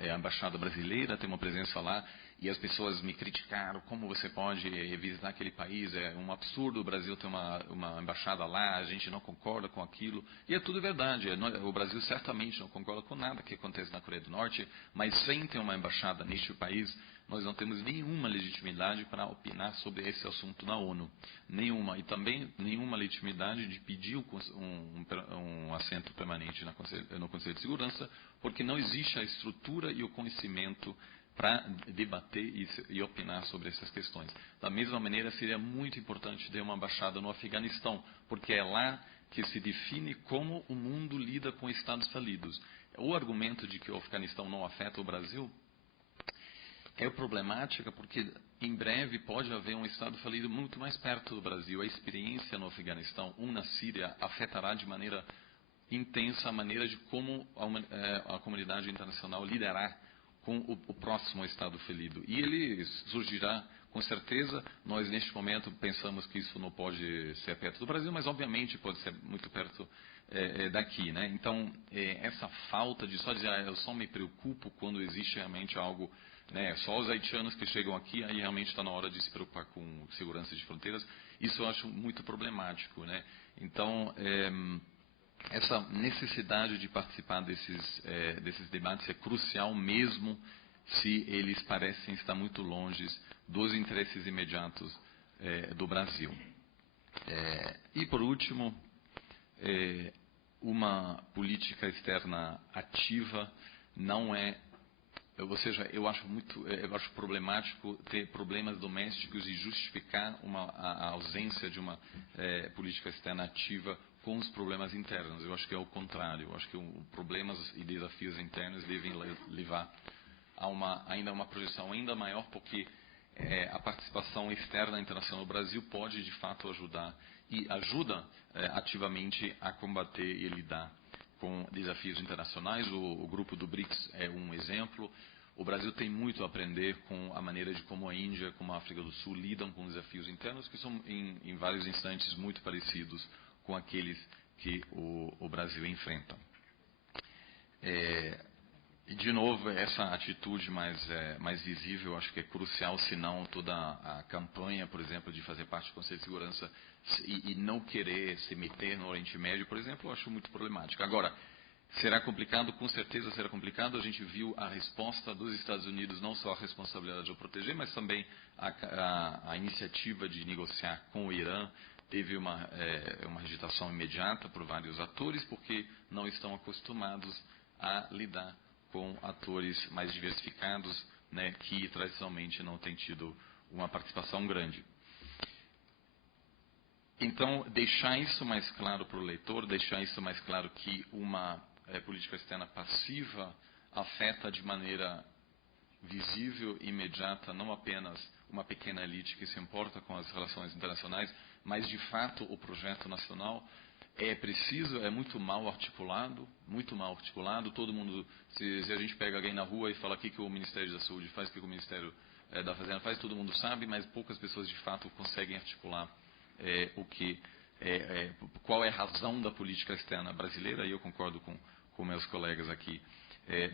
a embaixada brasileira, tem uma presença lá, e as pessoas me criticaram: como você pode visitar aquele país, é um absurdo o Brasil ter uma embaixada lá, a gente não concorda com aquilo. E é tudo verdade, o Brasil certamente não concorda com nada que acontece na Coreia do Norte, mas sem ter uma embaixada neste país, nós não temos nenhuma legitimidade para opinar sobre esse assunto na ONU. Nenhuma. E também nenhuma legitimidade de pedir um assento permanente no Conselho de Segurança, porque não existe a estrutura e o conhecimento para debater e opinar sobre essas questões. Da mesma maneira, seria muito importante ter uma embaixada no Afeganistão, porque é lá que se define como o mundo lida com estados falidos. O argumento de que o Afeganistão não afeta o Brasil é problemática porque em breve pode haver um Estado falido muito mais perto do Brasil. A experiência no Afeganistão, na Síria, afetará de maneira intensa a maneira de como a comunidade internacional lidará com o próximo Estado falido. E ele surgirá, com certeza. Nós, neste momento, pensamos que isso não pode ser perto do Brasil, mas, obviamente, pode ser muito perto daqui, né? Então, essa falta de só dizer, eu só me preocupo quando existe realmente algo, né? Só os haitianos que chegam aqui, aí realmente está na hora de se preocupar com segurança de fronteiras. Isso eu acho muito problemático, né? Então, essa necessidade de participar desses debates é crucial mesmo se eles parecem estar muito longe dos interesses imediatos do Brasil. E, por último, uma política externa ativa não é, ou seja, eu acho problemático ter problemas domésticos e justificar a ausência de uma política externa ativa com os problemas internos. Eu acho que é o contrário. Eu acho que problemas e desafios internos devem levar a ainda uma projeção ainda maior, porque a participação externa internacional do Brasil pode, de fato, ajudar e ajuda ativamente a combater e lidar com desafios internacionais. O grupo do BRICS é um exemplo. O Brasil tem muito a aprender com a maneira de como a Índia, como a África do Sul lidam com desafios internos, que são, em vários instantes, muito parecidos com aqueles que o Brasil enfrenta. E, de novo, essa atitude mais visível, acho que é crucial, senão toda a campanha, por exemplo, de fazer parte do Conselho de Segurança e não querer se meter no Oriente Médio, por exemplo, eu acho muito problemático. Agora, será complicado? Com certeza será complicado. A gente viu a resposta dos Estados Unidos, não só a responsabilidade de proteger, mas também a iniciativa de negociar com o Irã. Teve uma agitação imediata por vários atores, porque não estão acostumados a lidar com atores mais diversificados, né, que tradicionalmente não têm tido uma participação grande. Então, deixar isso mais claro para o leitor, deixar isso mais claro que uma política externa passiva afeta de maneira visível e imediata não apenas uma pequena elite que se importa com as relações internacionais, mas de fato o projeto nacional é muito mal articulado, todo mundo, se a gente pega alguém na rua e fala o que o Ministério da Saúde faz, o que o Ministério da Fazenda faz, todo mundo sabe, mas poucas pessoas de fato conseguem articular qual é a razão da política externa brasileira, e eu concordo com meus colegas aqui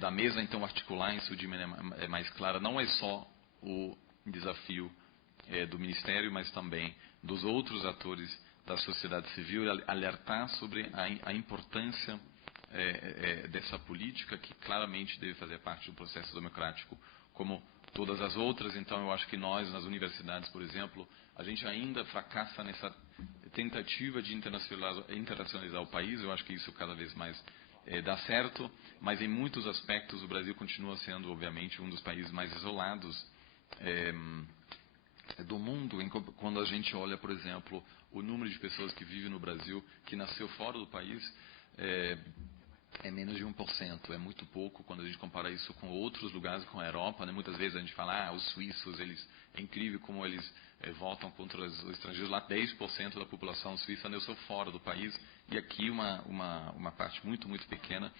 da mesa. Então, articular isso de maneira mais clara não é só o desafio do Ministério, mas também dos outros atores da sociedade civil, alertar sobre a importância dessa política, que claramente deve fazer parte do processo democrático, como todas as outras. Então, eu acho que nós, nas universidades, por exemplo, a gente ainda fracassa nessa tentativa de internacionalizar o país. Eu acho que isso cada vez mais dá certo, mas em muitos aspectos o Brasil continua sendo, obviamente, um dos países mais isolados do mundo. Quando a gente olha, por exemplo, o número de pessoas que vivem no Brasil, que nasceu fora do país, é menos de 1%. É muito pouco quando a gente compara isso com outros lugares, com a Europa, né? Muitas vezes a gente fala, os suíços, é incrível como eles votam contra os estrangeiros. Lá 10% da população suíça nasceu fora do país, e aqui uma parte muito, muito pequena.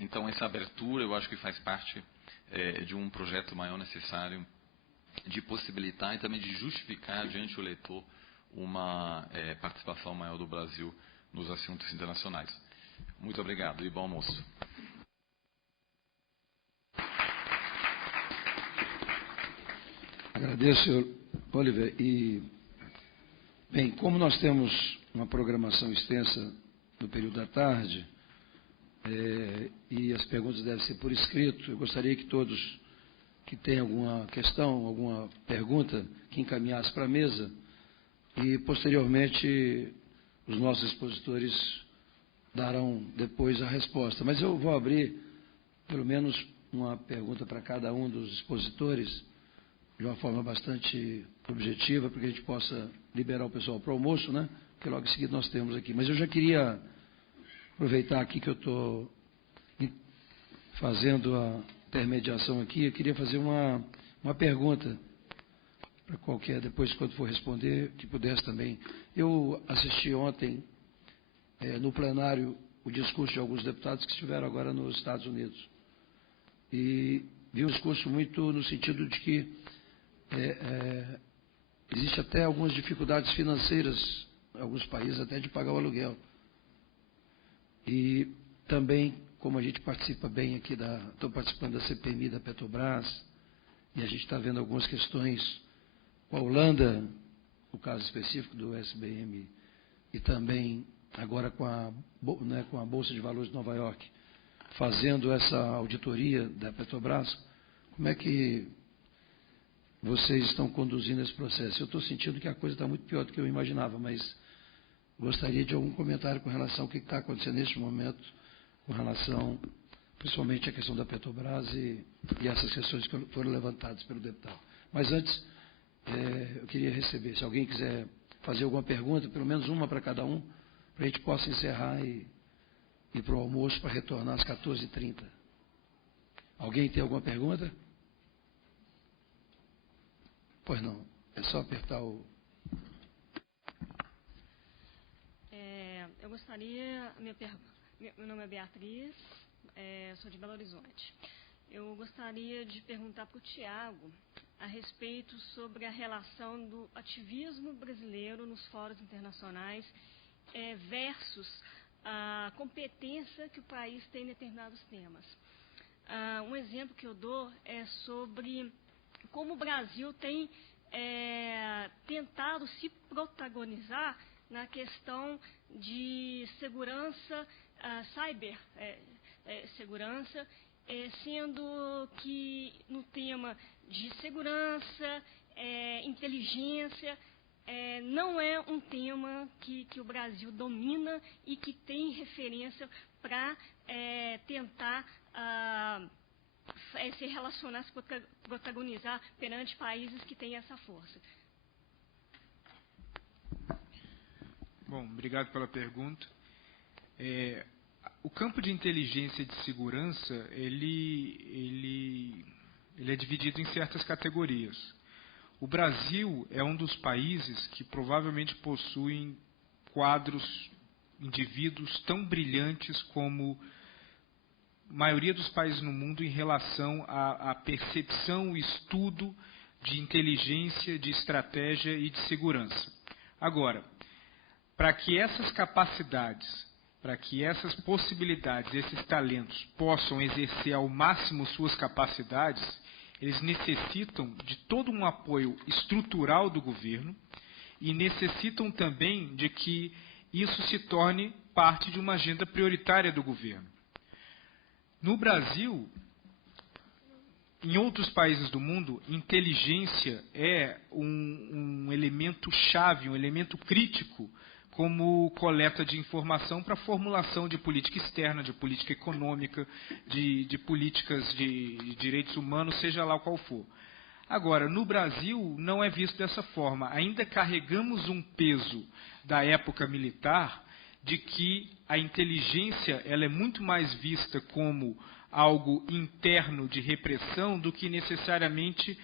Então, essa abertura, eu acho que faz parte de um projeto maior necessário de possibilitar e também de justificar diante do leitor uma participação maior do Brasil nos assuntos internacionais. Muito obrigado e bom almoço. Agradeço, senhor Oliver. E, bem, como nós temos uma programação extensa no período da tarde, e as perguntas devem ser por escrito, eu gostaria que todos que têm alguma questão, alguma pergunta, que encaminhasse para a mesa, e, posteriormente, os nossos expositores darão depois a resposta. Mas eu vou abrir, pelo menos, uma pergunta para cada um dos expositores, de uma forma bastante objetiva, para que a gente possa liberar o pessoal para o almoço, né? Porque logo em seguida nós temos aqui. Mas eu já queria aproveitar aqui que eu estou fazendo a intermediação aqui, eu queria fazer uma Uma pergunta para qualquer, depois, quando for responder, que pudesse também. Eu assisti ontem, no plenário, o discurso de alguns deputados que estiveram agora nos Estados Unidos. E vi um discurso muito no sentido de que existe até algumas dificuldades financeiras em alguns países, até de pagar o aluguel. E também, como a gente participa bem aqui, estou participando da CPMI da Petrobras, e a gente está vendo algumas questões com a Holanda, o caso específico do SBM, e também agora com a Bolsa de Valores de Nova York, fazendo essa auditoria da Petrobras. Como é que vocês estão conduzindo esse processo? Eu estou sentindo que a coisa está muito pior do que eu imaginava, mas gostaria de algum comentário com relação ao que está acontecendo neste momento, com relação, principalmente, à questão da Petrobras e essas questões que foram levantadas pelo deputado. Mas antes, eu queria receber, se alguém quiser fazer alguma pergunta, pelo menos uma para cada um, para a gente possa encerrar e ir para o almoço para retornar às 14h30. Alguém tem alguma pergunta? Pois não, é só apertar o... Eu gostaria, meu nome é Beatriz, sou de Belo Horizonte. Eu gostaria de perguntar para o Tiago a respeito sobre a relação do ativismo brasileiro nos fóruns internacionais versus a competência que o país tem em determinados temas. Um exemplo que eu dou é sobre como o Brasil tem tentado se protagonizar na questão de segurança, segurança, sendo que no tema de segurança, inteligência, não é um tema que o Brasil domina e que tem referência para tentar se relacionar, se protagonizar perante países que têm essa força. Bom, obrigado pela pergunta. O campo de inteligência e de segurança, ele é dividido em certas categorias. O Brasil é um dos países que provavelmente possuem indivíduos tão brilhantes como a maioria dos países no mundo em relação à percepção e estudo de inteligência, de estratégia e de segurança. Agora, para que essas capacidades, para que essas possibilidades, esses talentos possam exercer ao máximo suas capacidades, eles necessitam de todo um apoio estrutural do governo e necessitam também de que isso se torne parte de uma agenda prioritária do governo. No Brasil, em outros países do mundo, inteligência é um elemento chave, um elemento crítico como coleta de informação para a formulação de política externa, de política econômica, de políticas de direitos humanos, seja lá qual for. Agora, no Brasil, não é visto dessa forma. Ainda carregamos um peso da época militar de que a inteligência ela é muito mais vista como algo interno de repressão do que necessariamente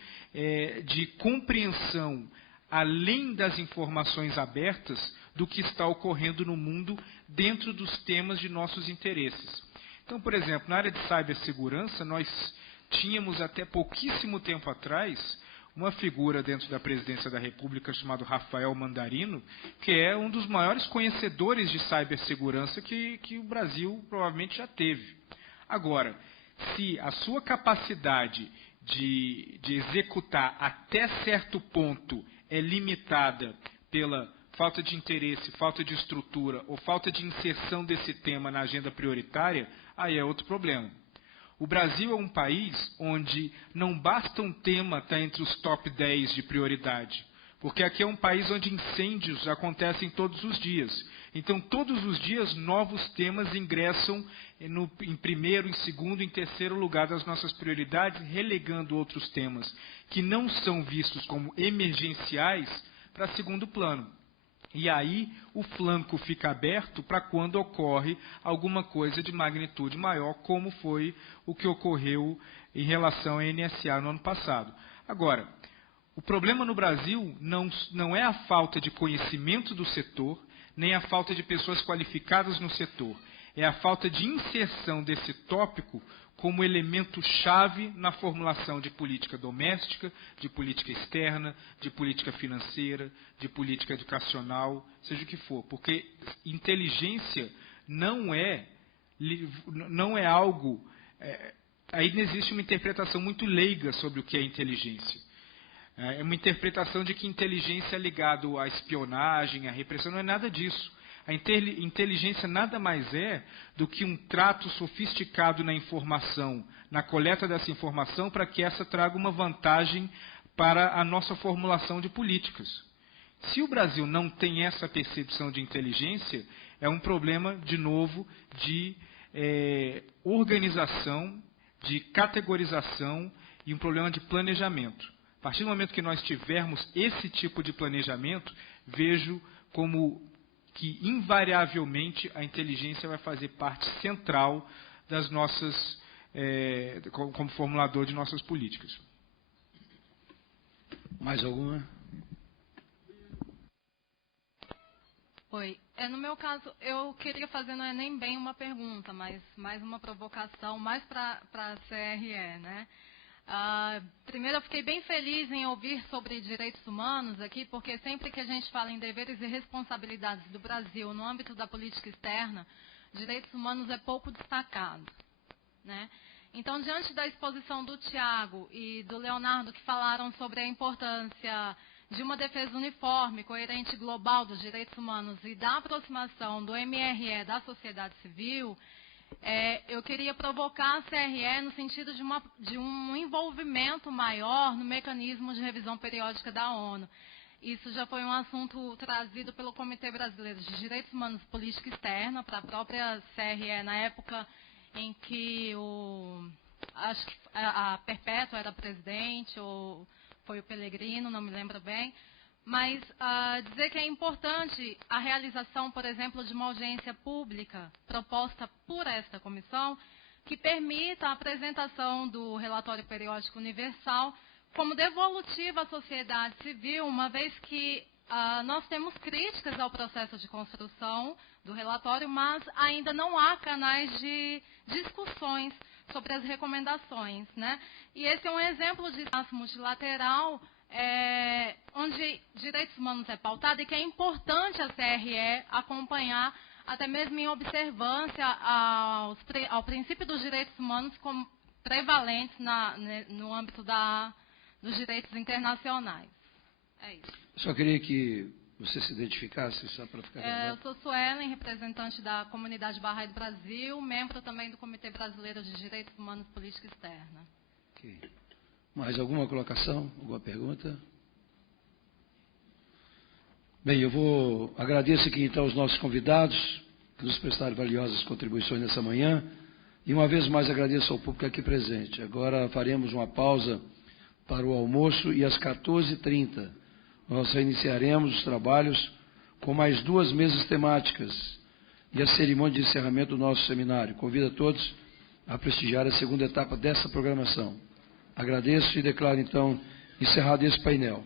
de compreensão, além das informações abertas, do que está ocorrendo no mundo dentro dos temas de nossos interesses. Então, por exemplo, na área de cibersegurança, nós tínhamos até pouquíssimo tempo atrás uma figura dentro da presidência da República chamado Rafael Mandarino, que é um dos maiores conhecedores de cibersegurança que o Brasil provavelmente já teve. Agora, se a sua capacidade de executar até certo ponto é limitada pela falta de interesse, falta de estrutura ou falta de inserção desse tema na agenda prioritária, aí é outro problema. O Brasil é um país onde não basta um tema estar entre os top 10 de prioridade, porque aqui é um país onde incêndios acontecem todos os dias. Então, todos os dias, novos temas ingressam em primeiro, em segundo, em terceiro lugar das nossas prioridades, relegando outros temas que não são vistos como emergenciais para segundo plano. E aí o flanco fica aberto para quando ocorre alguma coisa de magnitude maior, como foi o que ocorreu em relação à NSA no ano passado. Agora, o problema no Brasil não é a falta de conhecimento do setor, nem a falta de pessoas qualificadas no setor. É a falta de inserção desse tópico como elemento-chave na formulação de política doméstica, de política externa, de política financeira, de política educacional, seja o que for. Porque inteligência não é algo... aí existe uma interpretação muito leiga sobre o que é inteligência. É uma interpretação de que inteligência é ligado à espionagem, à repressão, não é nada disso. A inteligência nada mais é do que um trato sofisticado na informação, na coleta dessa informação, para que essa traga uma vantagem para a nossa formulação de políticas. Se o Brasil não tem essa percepção de inteligência, é um problema, de novo, de organização, de categorização e um problema de planejamento. A partir do momento que nós tivermos esse tipo de planejamento, vejo como que invariavelmente a inteligência vai fazer parte central das nossas, como formulador de nossas políticas. Mais alguma? Oi. No meu caso, eu queria fazer, não é nem bem uma pergunta, mas mais uma provocação, mais para a CRE, né? Primeiro, eu fiquei bem feliz em ouvir sobre direitos humanos aqui, porque sempre que a gente fala em deveres e responsabilidades do Brasil no âmbito da política externa, direitos humanos é pouco destacado, né? Então, diante da exposição do Tiago e do Leonardo, que falaram sobre a importância de uma defesa uniforme, coerente e global dos direitos humanos e da aproximação do MRE da sociedade civil, eu queria provocar a CRE no sentido de um envolvimento maior no mecanismo de revisão periódica da ONU. Isso já foi um assunto trazido pelo Comitê Brasileiro de Direitos Humanos e Política Externa para a própria CRE na época em que acho que a Perpétua era presidente, ou foi o Pellegrino, não me lembro bem. Mas dizer que é importante a realização, por exemplo, de uma audiência pública proposta por esta comissão, que permita a apresentação do relatório periódico universal como devolutiva à sociedade civil, uma vez que nós temos críticas ao processo de construção do relatório, mas ainda não há canais de discussões sobre as recomendações, né? E esse é um exemplo de espaço multilateral onde direitos humanos é pautado e que é importante a CRE acompanhar, até mesmo em observância ao princípio dos direitos humanos como prevalentes no âmbito dos direitos internacionais. É isso. Só queria que você se identificasse, só para ficar gravado. Eu sou Suelen, representante da Comunidade Bahá'í do Brasil, membro também do Comitê Brasileiro de Direitos Humanos e Política Externa. Ok. Mais alguma colocação? Alguma pergunta? Bem, eu agradeço aqui então aos nossos convidados que nos prestaram valiosas contribuições nessa manhã e uma vez mais agradeço ao público aqui presente. Agora faremos uma pausa para o almoço e às 14h30 nós reiniciaremos os trabalhos com mais 2 mesas temáticas e a cerimônia de encerramento do nosso seminário. Convido a todos a prestigiar a segunda etapa dessa programação. Agradeço e declaro, então, encerrado esse painel.